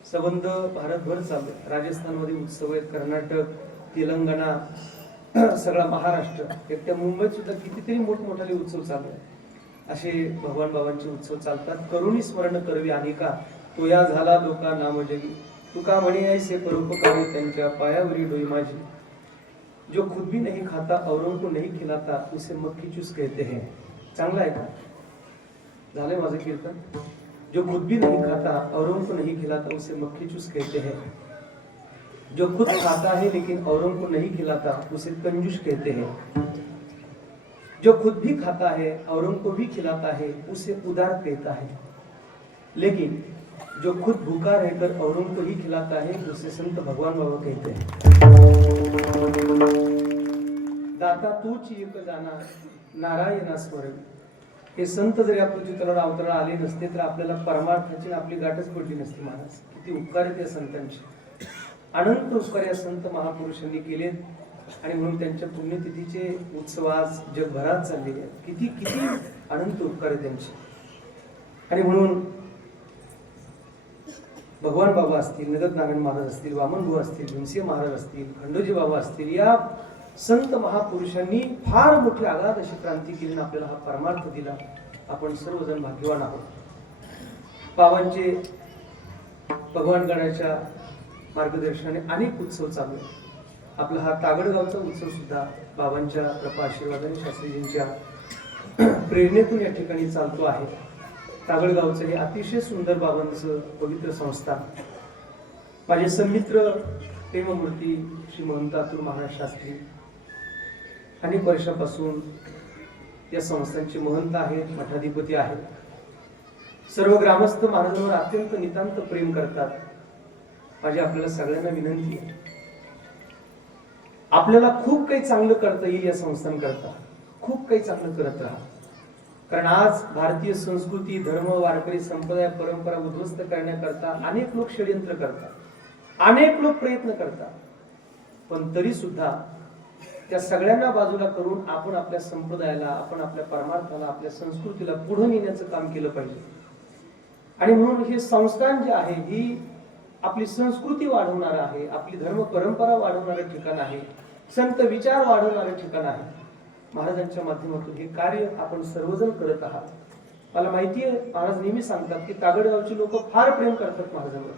संबंध भारतभर चालू आहे. राजस्थानमध्ये उत्सव आहेत, कर्नाटक, तेलंगणा, सगळा महाराष्ट्र, एकट्या मुंबईत सुद्धा कितीतरी मोठमोठाले उत्सव चालू आहेत. असे भगवान बाबांचे उत्सव चालतात. करुणी स्मरण करवी अनेका, तो या झाला लोका नाम जगी, तुका म्हणे ऐसे परोपकारी त्यांच्या पायावरी डोई माझी, जो खुद भी नहीं खाता औरों को नहीं खिलाता उसे मक्खी चूस कहते हैं. चांगला आहे का? झालंय माझं कीर्तन. जो खुद भी नहीं खाता औरों को नहीं खिलाता उसे मक्खी चूस कहते हैं, जो खुद खाता है लेकिन औरों को नहीं खिलाता उसे कंजूस कहते हैं, जो खुद भी खाता है औरों को भी खिलाता है उसे उदार कहता है, लेकिन जो खुद भूखा रहकर औरों को ही खिलाता है उसे संत भगवान बाबा कहते हैं. दाता तूच एक जाना नारायणा स्मरण. हे संत जर या पृथ्वीतलावर अवतरण आले नसते तर आपल्याला परमार्थाची आपली गाठच पडली नसती. महाराज किती उपकार आहेत या संतांचे, अनंत उपकार या संत महापुरुषांनी केले. आणि म्हणून त्यांच्या पुण्यतिथीचे उत्सव आज जगभरात चाललेले आहेत. किती किती अनंत उपकार आहेत त्यांचे. आणि म्हणून भगवान बाबा असतील, नगद नारायण महाराज असतील, वामन भाऊ असतील, भीमसिंह महाराज असतील, खंडोजी बाबा असतील, या संत महापुरुषांनी फार मोठी आघात अशी क्रांती केली, आपल्याला हा परमार्थ दिला. आपण सर्वजण भाग्यवान आहोत. बाबांचे भगवान गणाच्या मार्गदर्शनाने अनेक उत्सव चालू आहेत. आपला हा तागडगावचा उत्सव सुद्धा बाबांच्या कृपा आशीर्वादाने, शास्त्रीजींच्या प्रेरणेतून या ठिकाणी चालतो आहे. तागडगावचं हे अतिशय सुंदर बाबांचं पवित्र संस्थान. माझे सन्मित्र प्रेममूर्ती श्री महंत अतुल महाराज शास्त्री अनेक वर्षापासून या संस्थांचे महंत आहेत, मठाधिपती आहेत. सर्व ग्रामस्थ महाराजांवर अत्यंत नितांत प्रेम करतात. माझी आपल्याला सगळ्यांना विनंती आहे, आपल्याला खूप काही चांगलं करता येईल या संस्थांकरता. खूप काही चांगलं करत राहा. कारण आज भारतीय संस्कृती, धर्म, वारकरी संप्रदाय, परंपरा उद्ध्वस्त करण्याकरता अनेक लोक षडयंत्र करतात, अनेक लोक प्रयत्न करतात. पण तरी सुद्धा त्या सगळ्यांना बाजूला करून आपण आपल्या संप्रदायाला, आपण आपल्या परमार्थाला, आपल्या संस्कृतीला पुढे नेण्याचं काम केलं पाहिजे. आणि म्हणून हे संस्थान जे आहे ही आपली संस्कृती वाढवणार आहे, आपली धर्म परंपरा वाढवणारं ठिकाण आहे, संत विचार वाढवणारं ठिकाण आहे. महाराजांच्या माध्यमातून हे कार्य आपण सर्वजण करत आहात. मला माहिती आहे, महाराज नेहमी सांगतात की तागडगावची लोक फार प्रेम करतात महाराजांवर.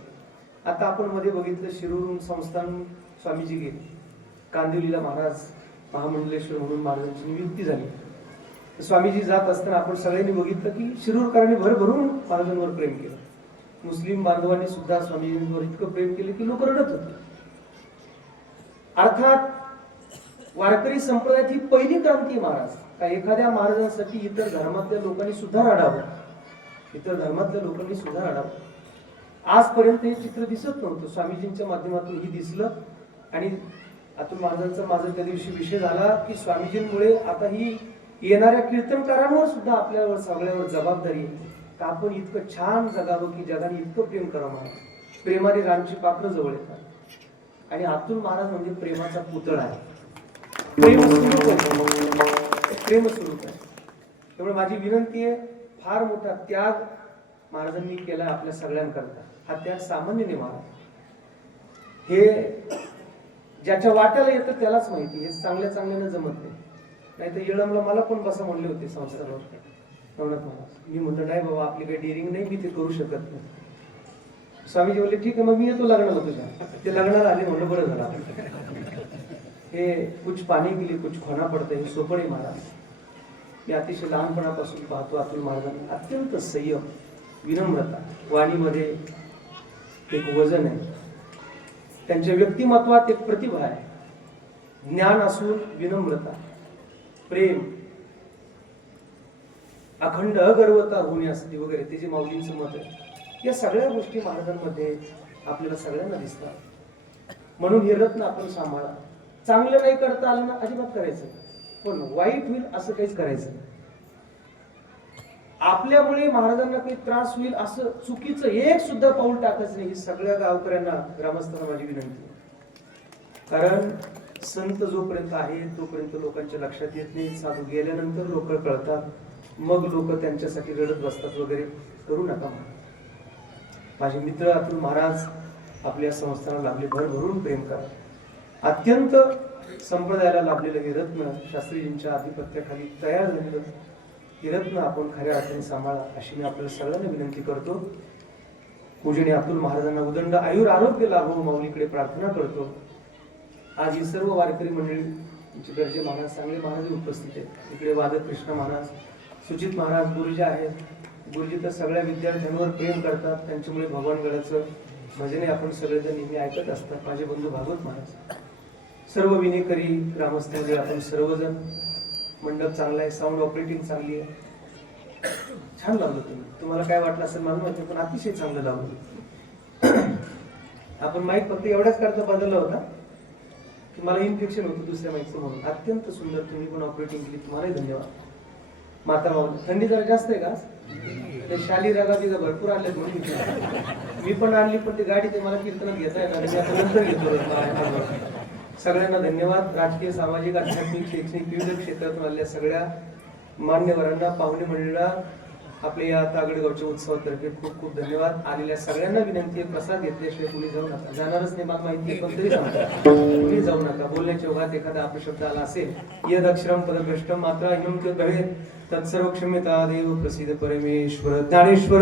आता आपण मध्ये बघितलं, शिरूरून संस्थान स्वामीजी गेले, कांदिवलीला महाराज महामंडलेश्वर म्हणून महाराजांची नियुक्ती झाली. स्वामीजी जात असताना आपण सगळ्यांनी बघितलं की शिरूरकरांनी भरभरून महाराजांवर प्रेम केलं. मुस्लिम बांधवांनी सुद्धा स्वामीजींवर इतकं प्रेम केलं की लोक रडत होते. अर्थात वारकरी संप्रदायात ही पहिली क्रांती महाराज. का एखाद्या महाराजांसाठी इतर धर्मातल्या लोकांनी सुद्धा रडावं, इतर धर्मातल्या लोकांनी सुद्धा रडावं. आजपर्यंत हे चित्र दिसत नव्हतं. स्वामीजींच्या माध्यमातून ही दिसलं. आणि अतुल महाराजांचा माझा त्या दिवशी विषय झाला की स्वामीजींमुळे आता ही येणाऱ्या कीर्तनकारांवर सुद्धा आपल्यावर सगळ्यावर जबाबदारी आहे का आपण इतकं छान जगावं की जगाने इतकं प्रेम करावं. महाराज प्रेमाने रामची पाखरं जवळ येतात. आणि अतुल महाराज म्हणजे प्रेमाचा पुतळा आहे. प्रेम स्वरूप आहे, प्रेम स्वरूप आहे. त्यामुळे माझी विनंती आहे, फार मोठा त्याग महाराजांनी केला आपल्या सगळ्यांकरता. हा त्याग सामान्य नाही महाराज. हे ज्याच्या वाट्याला येतं त्यालाच माहिती. हे चांगल्या चांगल्यानं जमत नाही. नाही तर येळमला मला पण बसा म्हणले होते संस्थानावर नवनाथ महाराज. मी म्हणलं नाही बाबा, आपली काही डिरिंग नाही, मी ते करू शकत नाही. स्वामीजी बोलले ठीक आहे, मग मी येतो लग्नाला तुझ्या. ते लग्नाला आले, म्हणलं बरं झालं. हे कुछ पाणी गेली कुछ खोना पडतं, हे सोपं आहे महाराज. मी अतिशय लहानपणापासून पाहतो अतुल महाराजांना अत्यंत संयम, विनम्रता, वाणीमध्ये एक वजन आहे. त्यांच्या व्यक्तिमत्वात एक प्रतिभा आहे. ज्ञान असून विनम्रता, प्रेम, अखंड अगर्वता होणे असते वगैरे, ते जे माऊलींचं मत आहे. या सगळ्या गोष्टी महाराजांमध्ये आपल्याला सगळ्यांना दिसतात. म्हणून हे रत्न आपण सांभाळा. चांगलं नाही करता आलं ना अजिबात करायचं, पण वाईट होईल असं काहीच करायचं नाही. आपल्यामुळे महाराजांना काही त्रास होईल असं चुकीचं एक सुद्धा पाऊल टाकायचं नाही. ही सगळ्या गावकऱ्यांना, ग्रामस्थांना माझी विनंती. कारण संत जोपर्यंत आहे तोपर्यंत लोकांच्या लक्षात येत नाही, साधू गेल्यानंतर लोक कळतात, मग लोक त्यांच्यासाठी रडत बसतात वगैरे. करू नका. माझे मित्र अतुल महाराज आपल्या संस्थानाला लाभले, भरभरून प्रेम करा. अत्यंत संप्रदायाला लाभलेलं हे रत्न शास्त्रीजींच्या आधिपत्याखाली तयार झालेलं हे रत्न आपण खऱ्या अर्थाने सांभाळा, अशी मी आपल्याला सगळ्यांना विनंती करतो. पूजनीय अतुल महाराजांना उदंड आयुर आरोग्य लाभो माऊलीकडे प्रार्थना करतो. आज ही सर्व वारकरी मंडळी, गर्जे महाराज, सांगले महाराज उपस्थित आहेत. इकडे वादक कृष्ण महाराज, सुचित महाराज, गुरुजी आहेत. गुरुजी तर सगळ्या विद्यार्थ्यांवर प्रेम करतात, त्यांच्यामुळे भगवानगडाचं भजने आपण सगळेजण नेहमी ऐकत असतात. माझे बंधू भागवत महाराज, सर्व विनेकरी ग्रामस्थांमध्ये आपण सर्वजण. मंडप चांगला आहे, साऊंड ऑपरेटिंग चांगली आहे, छान लावलं तुम्ही. तुम्हाला काय वाटलं असेल मला माहिती, पण अतिशय चांगलं लावलं. आपण माईक फक्त एवढ्याच करता बदलला होता की मला इन्फेक्शन होतं दुसऱ्या माईकचं म्हणून. अत्यंत सुंदर तुम्ही पण ऑपरेटिंग केली, तुम्हालाही धन्यवाद. माता माऊली, थंडी जरा जास्त आहे का? ते शाली रागा तिथं भरपूर आणल्यात म्हणून मी पण आणली, पण ती गाडी ते मला कीर्तनात घेता येणार नाही, आता नंतर घेतो. सगळ्यांना धन्यवाद. राजकीय, सामाजिक, आध्यात्मिक, शैक्षणिक विविध क्षेत्रातून आलेल्या सगळ्या मान्यवरांना, पाहुणे मंडळींना आपल्या या तागडगावच्या उत्सवातर्फे खूप खूप धन्यवाद. आलेल्या सगळ्यांना विनंती आहे, प्रसाद घेतल्याशिवाय कुणी जाऊ नका. जाणारच नाही मला माहिती आहे, पण तरी सांगता कुणी जाऊ नका. बोलण्याच्या ओघात एखादा अपशब्द आला असेल, यद अक्षरम पदभ्रष्टम मात्रा ह्यम च भवेत् तत्सर्व क्षम्यता देव प्रसीद परमेश्वर. ज्ञानेश्वर